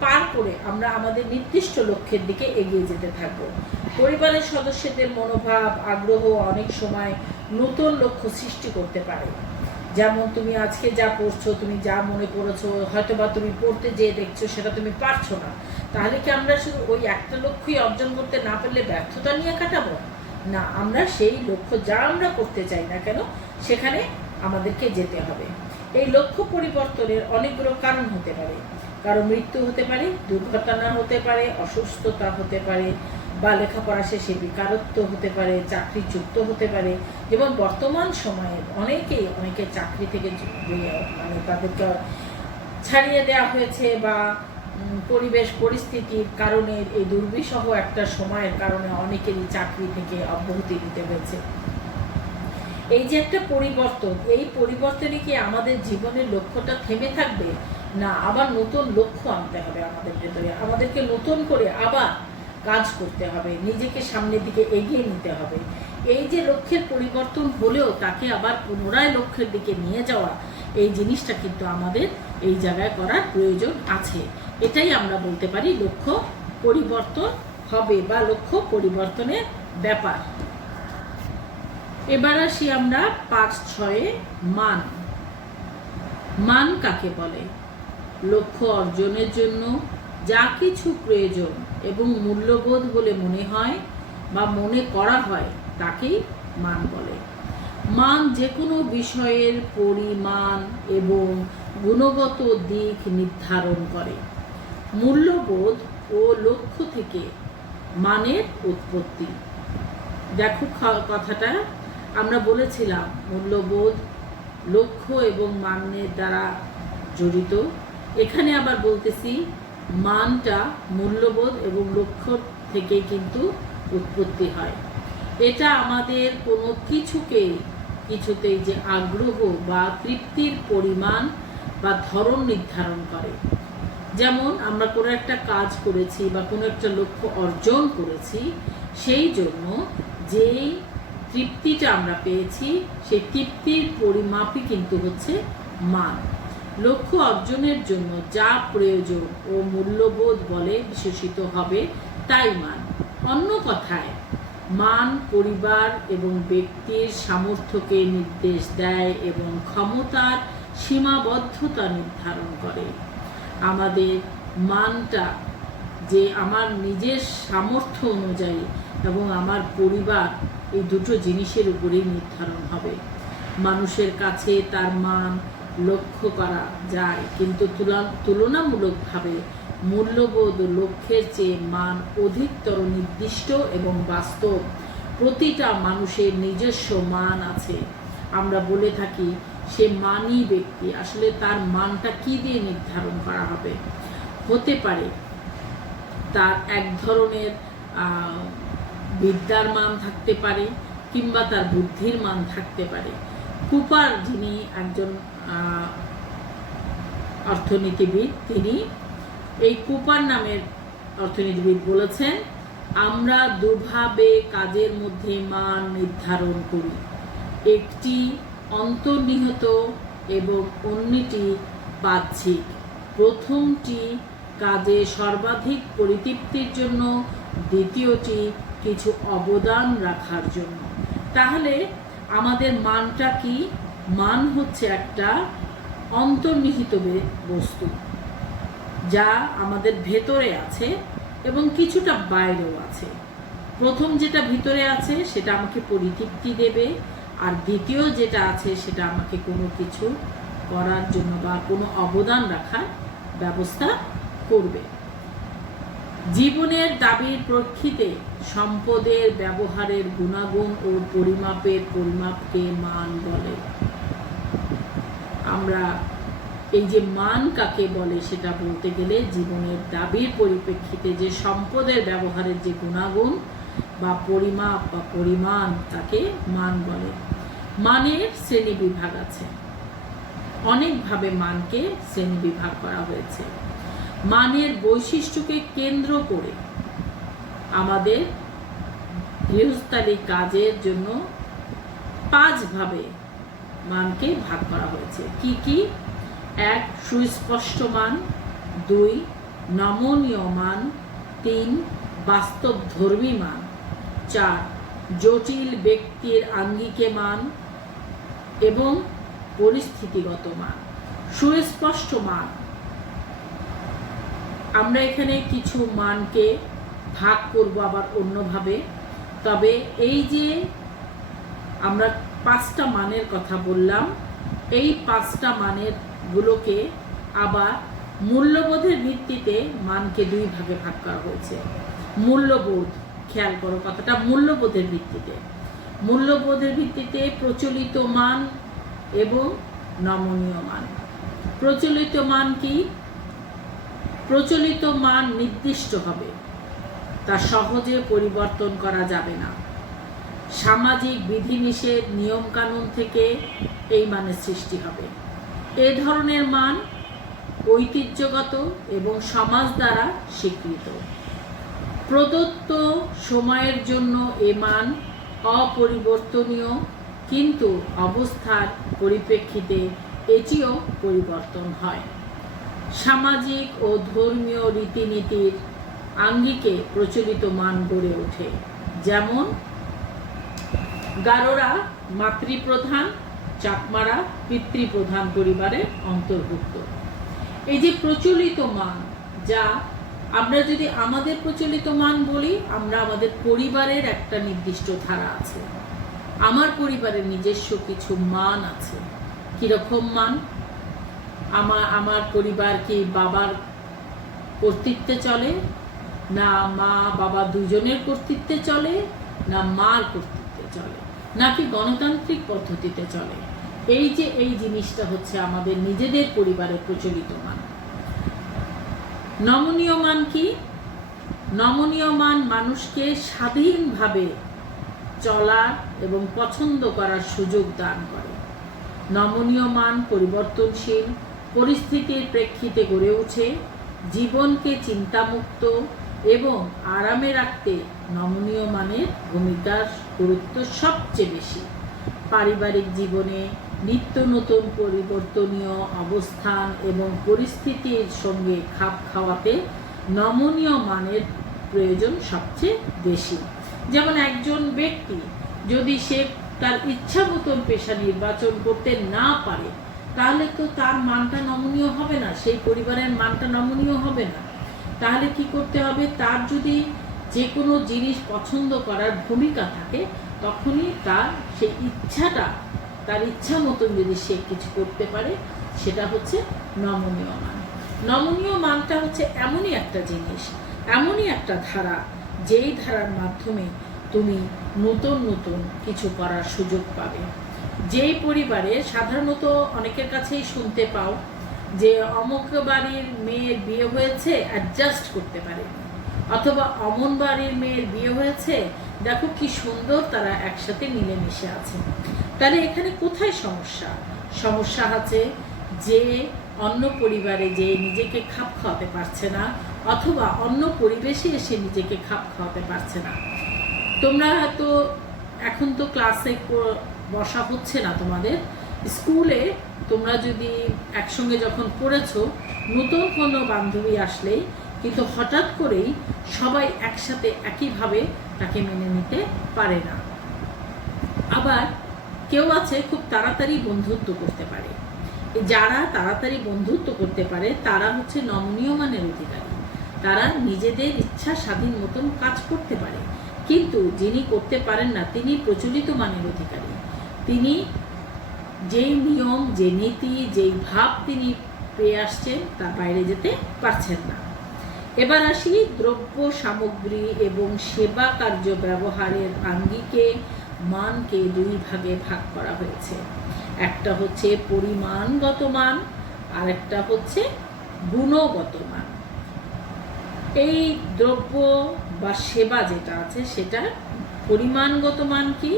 পার করে আমরা আমাদের নির্দিষ্ট লক্ষ্যের দিকে এগিয়ে যেতে থাকবো। পরিবারের সদস্যদের মনোভাব আগ্রহ অনেক সময় নতুন লক্ষ্য সৃষ্টি করতে পারে। যেমন তুমি আজকে যা পড়ছো, তুমি যা মনে করেছো, হয়তো বা তুমি পড়তে যেয়ে দেখছো সেটা তুমি পারছো না, তাহলে কি আমরা শুধু ওই একটা লক্ষ্যই অর্জন করতে না পারলে ব্যর্থতা নিয়ে কাটাবো? না, আমরা সেই লক্ষ্য যা আমরা করতে চাই না কেন সেখানে আমাদেরকে যেতে হবে। এই লক্ষ্য পরিবর্তনের অনেকগুলো কারণ হতে পারে। কারো মৃত্যু হতে পারে, দুর্ঘটনা হতে পারে, অসুস্থতা হতে পারে, বা লেখাপড়া শেষে বেকারত্ব হতে পারে, চাকরিচ্যুত হতে পারে। যেমন বর্তমান সময়ে অনেকে চাকরি থেকে মানে তাদেরকে ছাড়িয়ে দেওয়া হয়েছে বা পরিবেশ পরিস্থিতির কারণে এই দুর্বিষহ একটা সময়ের কারণে অনেকেরই চাকরি থেকে অব্যাহতি দিতে হয়েছে। এই যে একটা পরিবর্তন, এই পরিবর্তনে কি আমাদের জীবনের লক্ষ্যটা থেমে থাকবে? না, আবার নতুন লক্ষ্য আনতে হবে আমাদের ভেতরে, আমাদেরকে নতুন করে আবার কাজ করতে হবে, নিজেকে সামনের দিকে এগিয়ে নিতে হবে। এই যে লক্ষ্যের পরিবর্তন হলেও তাকে আবার পুনরায় লক্ষ্যের দিকে নিয়ে যাওয়া, এই জিনিসটা কিন্তু আমাদের এই জায়গায় করার প্রয়োজন আছে। এটাই আমরা বলতে পারি লক্ষ্য পরিবর্তন হবে বা লক্ষ্য পরিবর্তনের ব্যাপার। এবার আসি আমরা 5.6 মান। মান কাকে বলে? লক্ষ্য অর্জনের জন্য যা কিছু প্রয়োজন এবং মূল্যবোধ বলে মনে হয় বা মনে করা হয় তাকেই মান বলে। মান যে কোনো বিষয়ের পরিমাণ এবং গুণগত দিক নির্ধারণ করে। মূল্যবোধ ও লক্ষ্য থেকে মানের উৎপত্তি। দেখো কথাটা আমরা বলেছিলাম মূল্যবোধ লক্ষ্য এবং মানের দ্বারা জড়িত। এখানে আবার বলতেছি মানটা মূল্যবোধ এবং লক্ষ্য থেকে কিন্তু উৎপত্তি হয়। এটা আমাদের কোনো কিছুতেই যে আগ্রহ বা তৃপ্তির পরিমাণ বা ধরন নির্ধারণ করে। যেমন আমরা কোনো একটা কাজ করেছি বা কোনো একটা লক্ষ্য অর্জন করেছি, সেই জন্য যেই তৃপ্তিটা আমরা পেয়েছি সেই তৃপ্তির পরিমাপই কিন্তু হচ্ছে মান। লক্ষ্য অর্জনের জন্য যা প্রয়োজন ও মূল্যবোধ বলে বিশেষিত হবে তাই মান। অন্য কথায় মান পরিবার এবং ব্যক্তির সামর্থ্যকে নির্দেশ দেয় এবং ক্ষমতার সীমাবদ্ধতা নির্ধারণ করে। আমাদের মানটা যে আমার নিজের সামর্থ্য অনুযায়ী এবং আমার পরিবার, এই দুটো জিনিসের উপরেই নির্ধারণ হবে। মানুষের কাছে তার মান লক্ষ্য করা যায়, কিন্তু তুলনামূলকভাবে মূল্যবোধ ও লক্ষ্যের চেয়ে মান অধিকতর নির্দিষ্ট এবং বাস্তব। প্রতিটা মানুষের নিজস্ব মান আছে। আমরা বলে থাকি সে মানই ব্যক্তি। আসলে তার মানটা কি দিয়ে নির্ধারণ করা হবে? হতে পারে তার এক ধরনের বিদ্যার মান থাকতে পারে, কিংবা তার বুদ্ধির মান থাকতে পারে। কুপার, যিনি একজন অর্থনীতিবিদ, তিনি এই কুপার নামের অর্থনীতিবিদ বলেছেন, আমরা দুভাবে কাজের মধ্যে মান নির্ধারণ করি, একটি অন্তর্নিহিত এবং অন্যটি বাহ্যিক। প্রথমটি কাজে সর্বাধিক পরিতৃপ্তির জন্য, দ্বিতীয়টি কিছু অবদান রাখার জন্য। তাহলে আমাদের মানটা কি? মান হচ্ছে একটা অন্তর্নিহিত বস্তু, যা আমাদের ভেতরে আছে এবং কিছুটা বাইরেও আছে। প্রথম যেটা ভিতরে আছে সেটা আমাকে পরিতৃপ্তি দেবে, আর দ্বিতীয় যেটা আছে সেটা আমাকে কোনো কিছু করার জন্য বা কোনো অবদান রাখার ব্যবস্থা করবে। জীবনের দাবির প্রেক্ষিতে সম্পদের ব্যবহারের গুণাগুণ ও পরিমাপকে মান বলে। আমরা এই যে মান কাকে বলে সেটা বলতে গেলে জীবনের দাবির পরিপ্রেক্ষিতে যে সম্পদের ব্যবহারের যে গুণাগুণ বা পরিমাপ বা পরিমাণ, তাকে মান বলে। মানের শ্রেণী বিভাগ আছে, অনেকভাবে মানকে শ্রেণী বিভাগ করা হয়েছে। মানের বৈশিষ্ট্যকে কেন্দ্র করে আমাদের গৃহস্থালী কাজের জন্য 5 ভাবে মানকে ভাগ করা হয়েছে। কি কি? 1. সুস্পষ্ট মান, 2. নমনীয় মান, 3. বাস্তবধর্মী মান, 4. জটিল ব্যক্তির আঙ্গিকে মান এবং পরিস্থিতিগত মান। সুস্পষ্ট মান, আমরা এখানে কিছু মানকে ভাগ করব আবার অন্যভাবে। তবে এই যে আমরা 5টা মানের কথা বললাম, এই 5টা মানের গুলোকে আবার মূল্যবোধের ভিত্তিতে মানকে 2 ভাগে ভাগ করা হয়েছে। মূল্যবোধ, খেয়াল করো কথাটা, মূল্যবোধের ভিত্তিতে। মূল্যবোধের ভিত্তিতে প্রচলিত মান এবং নমনীয় মান। প্রচলিত মান কি? প্রচলিত মান নির্দিষ্ট হবে, তা সহজে পরিবর্তন করা যাবে না। সামাজিক বিধিনিষেধ, নিয়ম কানুন থেকে এই মানের সৃষ্টি হবে। এ ধরনের মান ঐতিহ্যগত এবং সমাজ দ্বারা স্বীকৃত। প্রদত্ত সময়ের জন্য এ মান অপরিবর্তনীয়, কিন্তু অবস্থার পরিপ্রেক্ষিতে এটিও পরিবর্তন হয়। সামাজিক ও ধর্মীয় রীতিনীতির আঙ্গিকে প্রচলিত মান গড়ে ওঠে। যেমন গারোরা মাতৃপ্রধান, চাকমারা পিতৃপ্রধান পরিবারের অন্তর্ভুক্ত। এই যে প্রচলিত মান, যা আমরা যদি আমাদের প্রচলিত মান বলি, আমরা আমাদের পরিবারের একটা নির্দিষ্ট ধারা আছে, আমার পরিবারের নিজস্ব কিছু মান আছে। কিরকম মান? আমার পরিবার কি বাবার কর্তৃত্বে চলে, না মা বাবা দুজনের কর্তৃত্বে চলে, না মার কর্তৃত্বে চলে, নাকি গণতান্ত্রিক পদ্ধতিতে চলে? এই যে এই জিনিসটা হচ্ছে আমাদের নিজেদের পরিবারের প্রচলিত মান। নমনীয় মান কি? নমনীয় মান মানুষকে স্বাধীনভাবে চলার এবং পছন্দ করার সুযোগ দান করে। নমনীয় মান পরিবর্তনশীল, পরিস্থিতির প্রেক্ষিতে গড়ে ওঠে। জীবনকে চিন্তামুক্ত এবং আরামে রাখতে নমনীয় মানের ভূমিকার গুরুত্ব সবচেয়ে বেশি। পারিবারিক জীবনে নিত্য নতুন পরিবর্তনীয় অবস্থান এবং পরিস্থিতির সঙ্গে খাপ খাওয়াতে নমনীয় মানের প্রয়োজন সবচেয়ে বেশি। যেমন একজন ব্যক্তি যদি সে তার ইচ্ছা মতন পেশা নির্বাচন করতে না পারে, তাহলে তো তার মানটা নমনীয় হবে না, সেই পরিবারের মানটা নমনীয় হবে না। তাহলে কি করতে হবে? তার যদি যে কোনো জিনিস পছন্দ করার ভূমিকা থাকে, তখনই তার সেই ইচ্ছাটা, তার ইচ্ছা মতন যদি সে কিছু করতে পারে, সেটা হচ্ছে নমনীয় মান। নমনীয় মানটা হচ্ছে এমনই একটা জিনিস, এমনই একটা ধারা, যেই ধারার মাধ্যমে তুমি নতুন নতুন কিছু করার সুযোগ পাবে। যেই পরিবারে সাধারণত অনেকের কাছেই শুনতে পাও যে অমুক বাড়ির মেয়ের বিয়ে হয়েছে, অ্যাডজাস্ট করতে পারেনি, অথবা অমন বাড়ির মেয়ের বিয়ে হয়েছে, দেখো কি সুন্দর তারা একসাথে মিলেমিশে আছে। তাহলে এখানে কোথায় সমস্যা? সমস্যা আছে যে অন্য পরিবারে যে নিজেকে খাপ খাওয়াতে পারছে না, অথবা অন্য পরিবেশে এসে নিজেকে খাপ খাওয়াতে পারছে না। তোমরা হয়তো এখন তো ক্লাসে বসা হচ্ছে না, তোমাদের স্কুলে তোমরা যদি একসঙ্গে যখন পড়েছো, নতুন কোনো বান্ধবী আসলেই কিন্তু হঠাৎ করেই সবাই একসাথে একইভাবে তাকে মেনে নিতে পারে না। আবার কেউ আছে খুব তাড়াতাড়ি বন্ধুত্ব করতে পারে। যারা তাড়াতাড়ি বন্ধুত্ব করতে পারে তারা হচ্ছে নমনীয় মানের অধিকারী, তারা নিজেদের ইচ্ছা স্বাধীন মতন কাজ করতে পারে। কিন্তু যিনি করতে পারেন না তিনি প্রচলিত মানের অধিকারী। তিনি যেই নিয়ম, যে নীতি, যেই ভাব তিনি পেয়ে আসছেন তার বাইরে যেতে পারছেন না। এবার আসি দ্রব্য সামগ্রী এবং সেবা কার্য ব্যবহারের আঙ্গিকে মানকে দুই ভাগে ভাগ করা হয়েছে। একটা হচ্ছে পরিমাণগত মান, আর একটা হচ্ছে গুণগত মান। এই দ্রব্য বা সেবা যেটা আছে সেটা পরিমাণগত মান কি?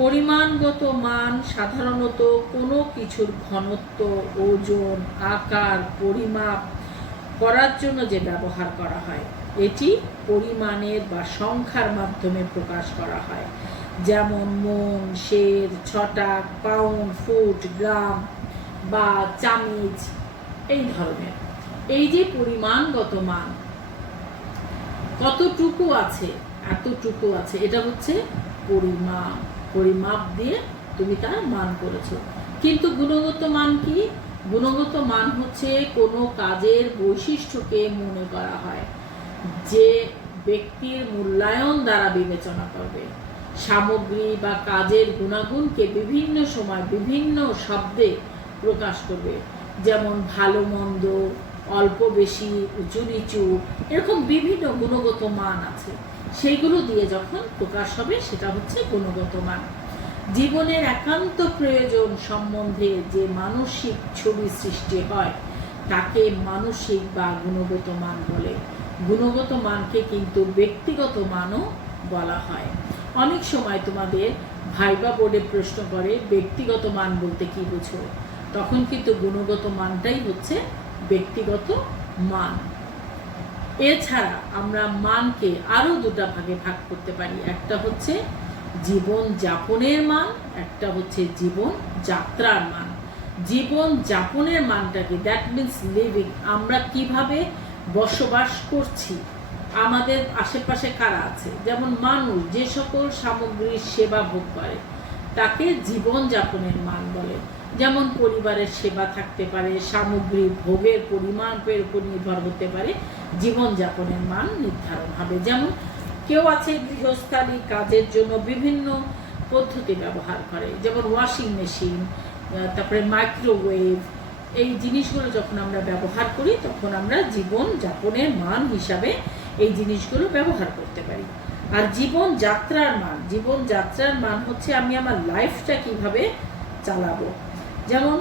পরিমাণগত মান সাধারণত কোনো কিছুর ঘনত্ব, ওজন, আকার পরিমাপ করার জন্য যে ব্যবহার করা হয়, এটি পরিমাণের বা সংখ্যার মাধ্যমে প্রকাশ করা হয়। যেমন মন, সের, ছটাক, পাউন্ড, ফুট, গ্রাম বা চামিচ, এই ধরনের। এই যে পরিমাণগত মান, কতটুকু আছে, এতটুকু আছে, এটা হচ্ছে পরিমাপ। পরিমাপ দিয়ে তুমি তার মান করেছো। কিন্তু গুণগত মান কি? গুণগত মান হচ্ছে কোনো কাজের বৈশিষ্ট্যকে মনে করা হয়, যে ব্যক্তির মূল্যায়ন দ্বারা বিবেচনা করবে। সামগ্রী বা কাজের গুণাগুণকে বিভিন্ন সময় বিভিন্ন শব্দে প্রকাশ করবে। যেমন ভালো মন্দ, অল্প বেশি, উঁচু নিচু, এরকম বিভিন্ন গুণগত মান আছে। সেইগুলো দিয়ে যখন প্রকাশ হবে সেটা হচ্ছে গুণগত মান। জীবনের একান্ত প্রয়োজন সম্বন্ধে যে মানসিক ছবি সৃষ্টি হয় তাকে মানসিক বা গুণগত মান বলে। গুণগত মানকে কিন্তু ব্যক্তিগত মানও বলা হয়। অনেক সময় তোমাদের ভাইবা বোর্ডে প্রশ্ন করে ব্যক্তিগত মান বলতে কি বুঝো? তখন কিন্তু গুণগত মানটাই হচ্ছে ব্যক্তিগত মান। এছাড়া আমরা মানকে আরো দুটা ভাগে ভাগ করতে পারি। একটা হচ্ছে জীবন যাপনের মান, একটা হচ্ছে জীবন যাত্রার মান। জীবন যাপনের মানটাকে, দ্যাট মিনস লিভিং, আমরা কিভাবে বসবাস করছি, আমাদের আশেপাশে কারা আছে, যেমন মানুষ যে সকল সামগ্রীর সেবা ভোগ করে তাকে জীবন যাপনের মান বলে। যেমন পরিবারের সেবা থাকতে পারে, সামগ্রী ভোগের পরিমাপের উপর নির্ভর হতে পারে, জীবনযাপনের মান নির্ধারণ হবে। যেমন কেউ আছে গৃহস্থালী কাজের জন্য বিভিন্ন পদ্ধতি ব্যবহার করে, যেমন ওয়াশিং মেশিন, তারপরে মাইক্রোওয়েভ, এই জিনিসগুলো যখন আমরা ব্যবহার করি তখন আমরা জীবনযাপনের মান হিসাবে এই জিনিসগুলো ব্যবহার করতে পারি। আর জীবনযাত্রার মান, জীবনযাত্রার মান হচ্ছে আমি আমার লাইফটা কিভাবে চালাবো। যেমন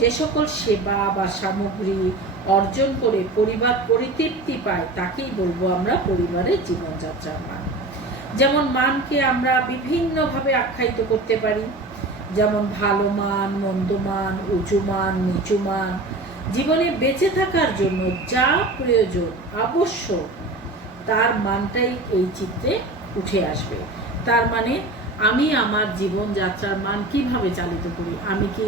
যে সকল সেবা বা সামগ্রী অর্জন করে পরিবার পরিতৃপ্তি পায় তাকেই বলবো আমরা পরিবারের জীবনযাত্রার মান। যেমন মানকে আমরা বিভিন্নভাবে আখ্যায়িত করতে পারি, যেমন ভালো মান, মন্দ মান, উঁচু মান, নিচু মান। জীবনে বেঁচে থাকার জন্য যা প্রয়োজন, আবশ্যক, তার মানটাই এই চিত্রে উঠে আসবে। তার মানে আমি আমার জীবনযাত্রার মান কিভাবে চালিত করি? আমি কি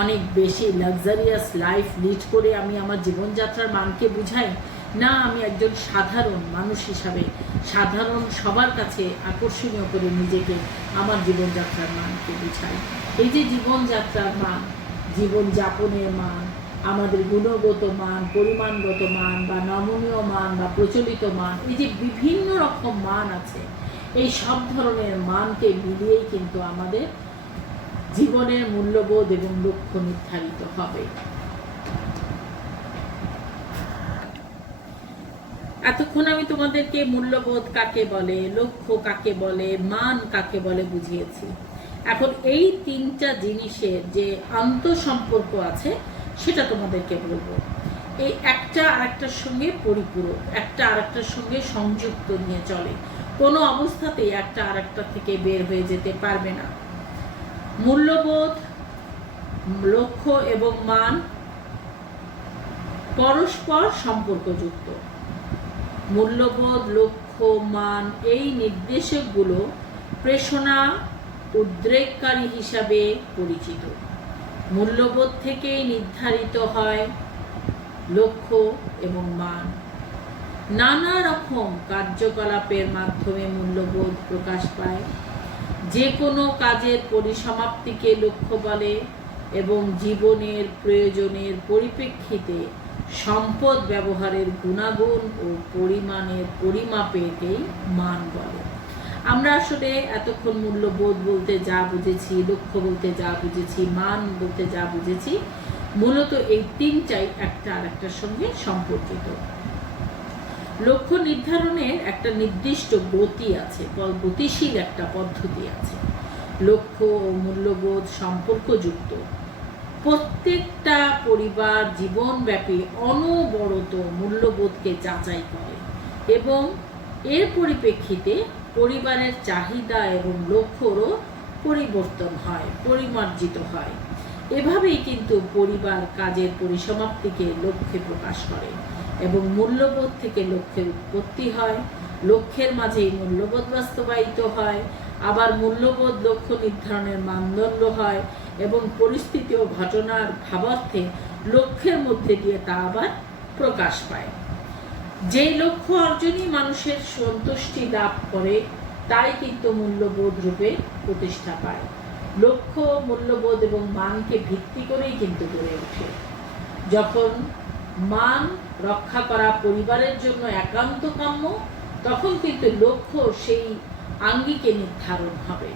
অনেক বেশি লাক্সারিয়াস লাইফ লিড করে আমি আমার জীবনযাত্রার মানকে বুঝাই? না, আমি একজন সাধারণ মানুষ হিসাবে সাধারণ সবার কাছে আকর্ষণীয় করে নিজেকে আমার জীবনযাত্রার মানকে বুঝাই। এই যে জীবনযাত্রার মান, জীবনযাপনের মান, আমাদের গুণগত মান, পরিমাণগত মান বা নমনীয় মান বা প্রচলিত মান, এই যে বিভিন্ন রকম মান আছে, এই সব ধরনের মানকে মিলিয়েই কিন্তু আমাদের জীবনের মূল্যবোধ এবং লক্ষ্য নির্ধারিত হবে। এতক্ষণ আমি তোমাদেরকে মূল্যবোধ কাকে বলে, লক্ষ্য কাকে বলে, মান কাকে বলে বুঝিয়েছি। এখন এই তিনটা জিনিসের যে আন্তঃসম্পর্ক আছে সেটা তোমাদেরকে বলবো। এই একটা আরেকটার সঙ্গে পরিপূরক, একটা আরেকটার সঙ্গে সংযুক্ত নিয়ে চলে, কোনো অবস্থাতেই একটা আরেকটা থেকে বের হয়ে যেতে পারবে না। মূল্যবোধ, লক্ষ্য এবং মান পরস্পর সম্পর্কযুক্ত। মূল্যবোধ, লক্ষ্য, মান এই নির্দেশকগুলো প্রেরণা উদ্রেককারী হিসাবে পরিচিত। মূল্যবোধ থেকেই নির্ধারিত হয় লক্ষ্য এবং মান। নানা রকম কার্যকলাপের মাধ্যমে মূল্যবোধ প্রকাশ পায়। যে কোনো কাজের পরিসমাপ্তিকে লক্ষ্য বলে এবং জীবনের প্রয়োজনের পরিপ্রেক্ষিতে সম্পদ ব্যবহারের গুণাগুণ ও পরিমাণের পরিমাপেকেই মান বলে। আমরা আসলে এতক্ষণ মূল্যবোধ বলতে যা বুঝেছি, লক্ষ্য বলতে যা বুঝেছি, মান বলতে যা বুঝেছি, মূলত এই তিনটাই একটা আরেকটার সঙ্গে সম্পর্কিত। লক্ষ্য নির্ধারণের একটা নির্দিষ্ট গতি আছে, গতিশীল একটা পদ্ধতি আছে। লক্ষ্য ও মূল্যবোধ সম্পর্কযুক্ত। প্রত্যেকটা পরিবার জীবনব্যাপী অনবরত মূল্যবোধকে যাচাই করে এবং এর পরিপ্রেক্ষিতে পরিবারের চাহিদা এবং লক্ষ্যরও পরিবর্তন হয়, পরিমার্জিত হয়। এভাবেই কিন্তু পরিবার কাজের পরিসমাপ্তিকে লক্ষ্যে প্রকাশ করে এবং মূল্যবোধ থেকে লক্ষ্যের উৎপত্তি হয়। লক্ষ্যের মাঝেই মূল্যবোধ বাস্তবায়িত হয়, আবার মূল্যবোধ লক্ষ্য নির্ধারণের মানদণ্ড হয় এবং পরিস্থিতি ও ঘটনার ভাবার্থে লক্ষ্যের মধ্যে দিয়ে তা আবার প্রকাশ পায়। যেই লক্ষ্য অর্জনই মানুষের সন্তুষ্টি লাভ করে তাই কিন্তু মূল্যবোধ রূপে প্রতিষ্ঠা পায়। লক্ষ্য, মূল্যবোধ এবং মানকে ভিত্তি করেই কিন্তু গড়ে ওঠে। যখন মান রক্ষা করা পরিবারের জন্য একান্ত কাম্য, তখন কিন্তু লক্ষ্য সেই আঙ্গিকে নির্ধারণ হবে।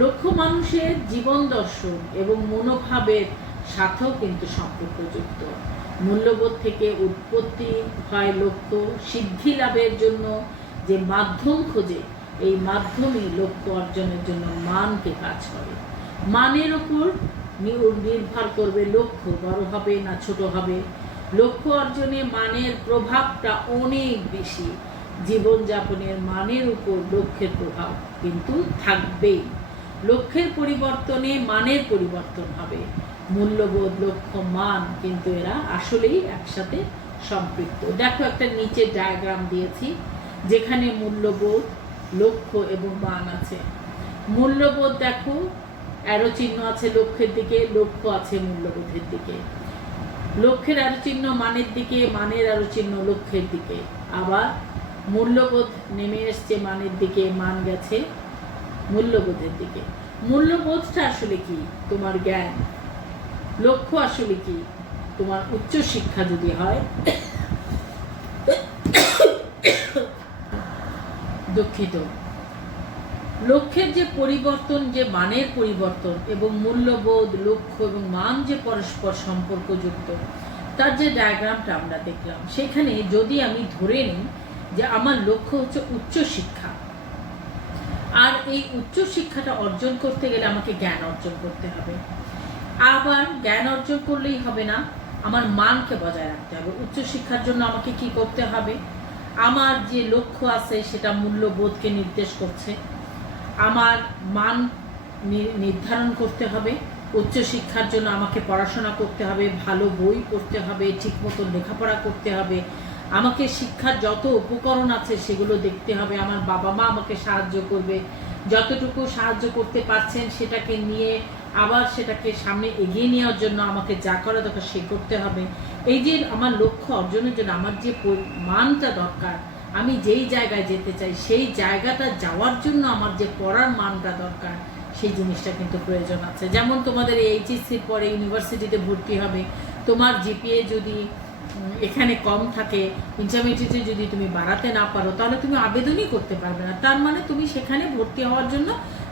লক্ষ্য মানুষের জীবন দর্শন এবং মনোভাবের সাথেও কিন্তু সম্পর্কযুক্ত। মূল্যবোধ থেকে উৎপত্তি হয় লক্ষ্য। সিদ্ধি লাভের জন্য যে মাধ্যম খোঁজে, এই মাধ্যমই লক্ষ্য অর্জনের জন্য মানকে কাজ করে। মানের উপর নির্ভর করবে লক্ষ্য বড় হবে না ছোট হবে। লক্ষ্য অর্জনে মানের প্রভাবটা অনেক বেশি। জীবনযাপনের মানের উপর লক্ষ্যের প্রভাব কিন্তু থাকবেই। লক্ষ্যের পরিবর্তনে মানের পরিবর্তন হবে। মূল্যবোধ, লক্ষ্য, মান কিন্তু এরা আসলেই একসাথে সম্পৃক্ত। দেখো একটা নিচে ডায়াগ্রাম দিয়েছি যেখানে মূল্যবোধ, লক্ষ্য এবং মান আছে। মূল্যবোধ দেখো অ্যারো চিহ্ন আছে লক্ষ্যের দিকে, লক্ষ্য আছে মূল্যবোধের দিকে। লক্ষ্যের অ্যারো চিহ্ন মানের দিকে, মানের অ্যারো চিহ্ন লক্ষ্যের দিকে। আবার মূল্যবোধ নেমে এসছে মানের দিকে, মান গেছে মূল্যবোধের দিকে। মূল্যবোধটা আসলে কি? তোমার জ্ঞান। লক্ষ্য আসলে কি? তোমার উচ্চ শিক্ষা যদি হয়, দুঃখিত, লক্ষ্যের যে পরিবর্তন, যে মানের পরিবর্তন এবং মূল্যবোধ, লক্ষ্য এবং মান যে পরস্পর সম্পর্কযুক্ত, তার যে ডায়াগ্রামটা আমরা দেখলাম, সেখানে যদি আমি ধরে নিই যে আমার লক্ষ্য হচ্ছে উচ্চ শিক্ষা, আর এই উচ্চ শিক্ষাটা অর্জন করতে গেলে আমাকে জ্ঞান অর্জন করতে হবে। আবার জ্ঞান অর্জন করলেই হবে না, আমার মানকে বজায় রাখতে হবে। উচ্চ শিক্ষার জন্য আমাকে কি করতে হবে? আমার যে লক্ষ্য আছে সেটা মূল্যবোধকে নির্দেশ করছে। আমার মান নির্ধারণ করতে হবে। উচ্চশিক্ষার জন্য আমাকে পড়াশোনা করতে হবে, ভালো বই পড়তে হবে, ঠিকমতো লেখাপড়া করতে হবে, আমাকে শিক্ষার যত উপকরণ আছে সেগুলো দেখতে হবে। আমার বাবা মা আমাকে সাহায্য করবে, যতটুকু সাহায্য করতে পারছেন সেটাকে নিয়ে আবার সেটাকে সামনে এগিয়ে নেওয়ার জন্য আমাকে যা করা দরকার সে করতে হবে। এই যে আমার লক্ষ্য অর্জনের জন্য আমার যে মানটা দরকার, আমি যেই জায়গায় যেতে চাই সেই জায়গাটা যাওয়ার জন্য আমার যে পড়ার মানটা দরকার, সেই জিনিসটা কিন্তু প্রয়োজন আছে। যেমন তোমাদের এইচএসসির পরে ইউনিভার্সিটিতে ভর্তি হবে, তোমার জিপিএ যদি এখানে কম থাকে, ইন্টারমিডিয়েটে যদি তুমি বাড়াতে না পারো, তাহলে তুমি আবেদনই করতে পারবে না। তার মানে তুমি সেখানে ভর্তি হওয়ার জন্য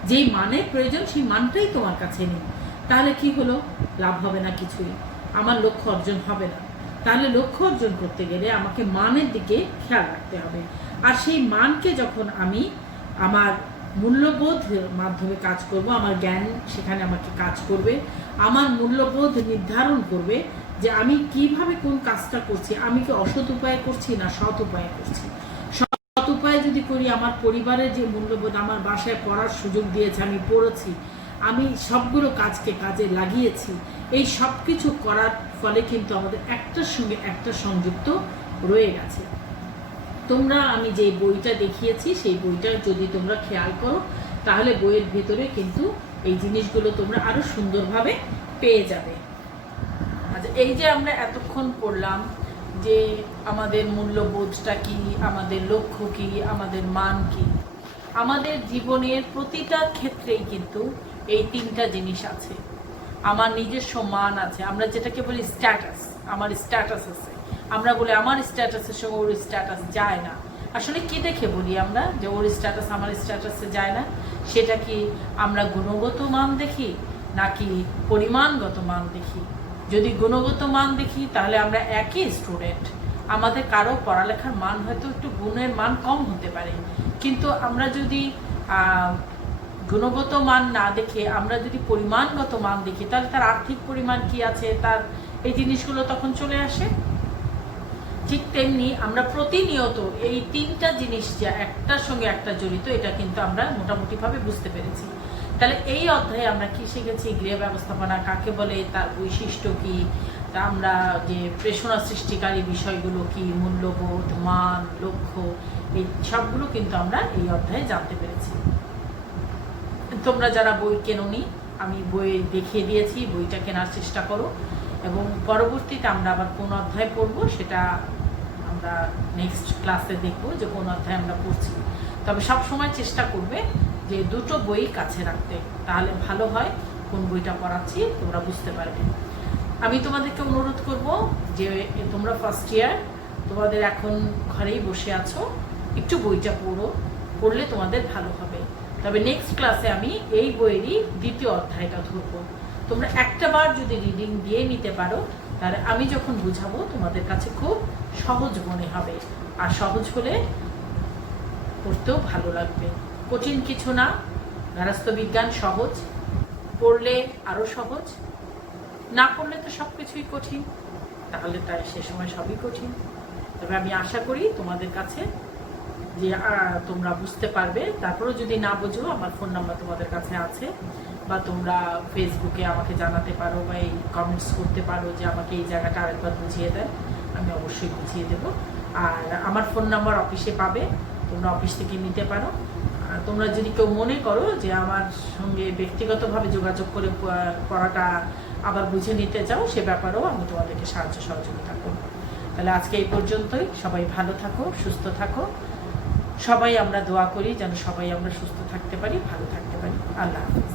যেই মানের প্রয়োজন সেই মানটাই তোমার কাছে নেই। তাহলে কি হলো? লাভ হবে না কিছুই, আমার লক্ষ্য অর্জন হবে না। তাহলে লক্ষ্য অর্জন করতে গেলে আমাকে মানের দিকে খেয়াল রাখতে হবে। আর সেই মানকে যখন আমি আমার মূল্যবোধের মাধ্যমে কাজ করব, আমার জ্ঞান সেখানে আমাকে কাজ করবে, আমার মূল্যবোধ নির্ধারণ করবে যে আমি কিভাবে কোন কাজটা করছি, আমি কি অসৎ উপায়ে করছি না সৎ উপায়ে করছি। সৎ উপায়ে যদি করি, আমার পরিবারের যে মূল্যবোধ, আমার বাসায় পড়ার সুযোগ দিয়েছে, আমি পড়েছি, আমি সবগুলো কাজকে কাজে লাগিয়েছি, এই সব কিছু করার ফলে কিন্তু আমাদের একটার সঙ্গে একটা সংযুক্ত রয়ে গেছে। তোমরা আমি যে বইটা দেখিয়েছি সেই বইটা যদি তোমরা খেয়াল করো, তাহলে বইয়ের ভেতরে কিন্তু এই জিনিসগুলো তোমরা আরো সুন্দরভাবে পেয়ে যাবে। আচ্ছা, এই যে আমরা এতক্ষণ পড়লাম যে আমাদের মূল্যবোধটা কি, আমাদের লক্ষ্য কি, আমাদের মান কি, আমাদের জীবনের প্রতিটা ক্ষেত্রেই কিন্তু এই তিনটা জিনিস আছে। আমার নিজস্ব মান আছে, আমরা যেটাকে বলি স্ট্যাটাস, আমার স্ট্যাটাস আছে। আমরা বলি আমার স্ট্যাটাসের সঙ্গে ওর স্ট্যাটাস যায় না। আসলে কি দেখে বলি আমরা যে ওর স্ট্যাটাস আমার স্ট্যাটাসে যায় না? সেটা কি আমরা গুণগত মান দেখি নাকি পরিমাণগত মান দেখি? যদি গুণগত মান দেখি তাহলে আমরা একই স্টুডেন্ট, আমাদের কারো পড়ালেখার মান হয়তো একটু গুণের মান কম হতে পারে, কিন্তু আমরা যদি গুণগত মান না দেখে আমরা যদি পরিমাণগত মান দেখি, তাহলে তার আর্থিক পরিমাণ কি আছে, তার এই জিনিসগুলো তখন চলে আসে। ঠিক তেমনি আমরা প্রতিনিয়ত এই তিনটা জিনিস যা একটার সঙ্গে একটা জড়িত, এটা কিন্তু আমরা মোটামুটিভাবে বুঝতে পেরেছি। তাহলে এই অধ্যায়ে আমরা কি শিখেছি? গৃহ ব্যবস্থাপনা কাকে বলে, তার বৈশিষ্ট্য কি, তা আমরা যে প্রেষণা সৃষ্টিকারী বিষয়গুলো কি, মূল্যবোধ, মান, লক্ষ্য, এই সবগুলো কিন্তু আমরা এই অধ্যায়ে জানতে পেরেছি। তোমরা যারা বই কেনোনি, আমি বই দেখিয়ে দিয়েছি, বইটা কেনার চেষ্টা করো, এবং পরবর্তীতে আমরা আবার কোন অধ্যায় পড়বো সেটা আমরা নেক্সট ক্লাসে দেখবো যে কোন অধ্যায় আমরা পড়ছি। তবে সব সময় চেষ্টা করবে যে দুটো বই কাছে রাখতে, তাহলে ভালো হয়। কোন বইটা পড়াচ্ছি তোমরা বুঝতে পারবে। আমি তোমাদেরকে অনুরোধ করব যে তোমরা ফার্স্ট ইয়ার, তোমাদের এখন ঘরেই বসে আছো, একটু বইটা পড়লে তোমাদের ভালো হবে। তবে নেক্সট ক্লাসে আমি এই বইয়েরই দ্বিতীয় অধ্যায়টা ধরবো। তোমরা একটা বার যদি রিডিং দিয়ে নিতে পারো, তাহলে আমি যখন বুঝাবো তোমাদের কাছে খুব সহজ মনে হবে, আর সহজ হলে পড়তেও ভালো লাগবে। কঠিন কিছু না, গার্হস্থ্য বিজ্ঞান সহজ, পড়লে আরো সহজ, না পড়লে তো সবকিছুই কঠিন, তাহলে তাই সে সময় সবই কঠিন। তবে আমি আশা করি তোমাদের কাছে যে তোমরা বুঝতে পারবে। তারপরেও যদি না বুঝো, আমার ফোন নাম্বার তোমাদের কাছে আছে, বা তোমরা ফেসবুকে আমাকে জানাতে পারো বা এই কমেন্টস করতে পারো যে আমাকে এই জায়গাটা আরেকবার বুঝিয়ে দেন, আমি অবশ্যই বুঝিয়ে দেবো। আর আমার ফোন নাম্বার অফিসে পাবে, তোমরা অফিস থেকে নিতে পারো। আর তোমরা যদি কেউ মনে করো যে আমার সঙ্গে ব্যক্তিগতভাবে যোগাযোগ করে পড়াটা আবার বুঝে নিতে চাও, সে ব্যাপারেও আমি তোমাদেরকে সাহায্য সহযোগিতা করব। তাহলে আজকে এই পর্যন্তই। সবাই ভালো থাকো, সুস্থ থাকো। সবাই আমরা দোয়া করি যেন সবাই আমরা সুস্থ থাকতে পারি, ভালো থাকতে পারি। আল্লাহ হাফেজ।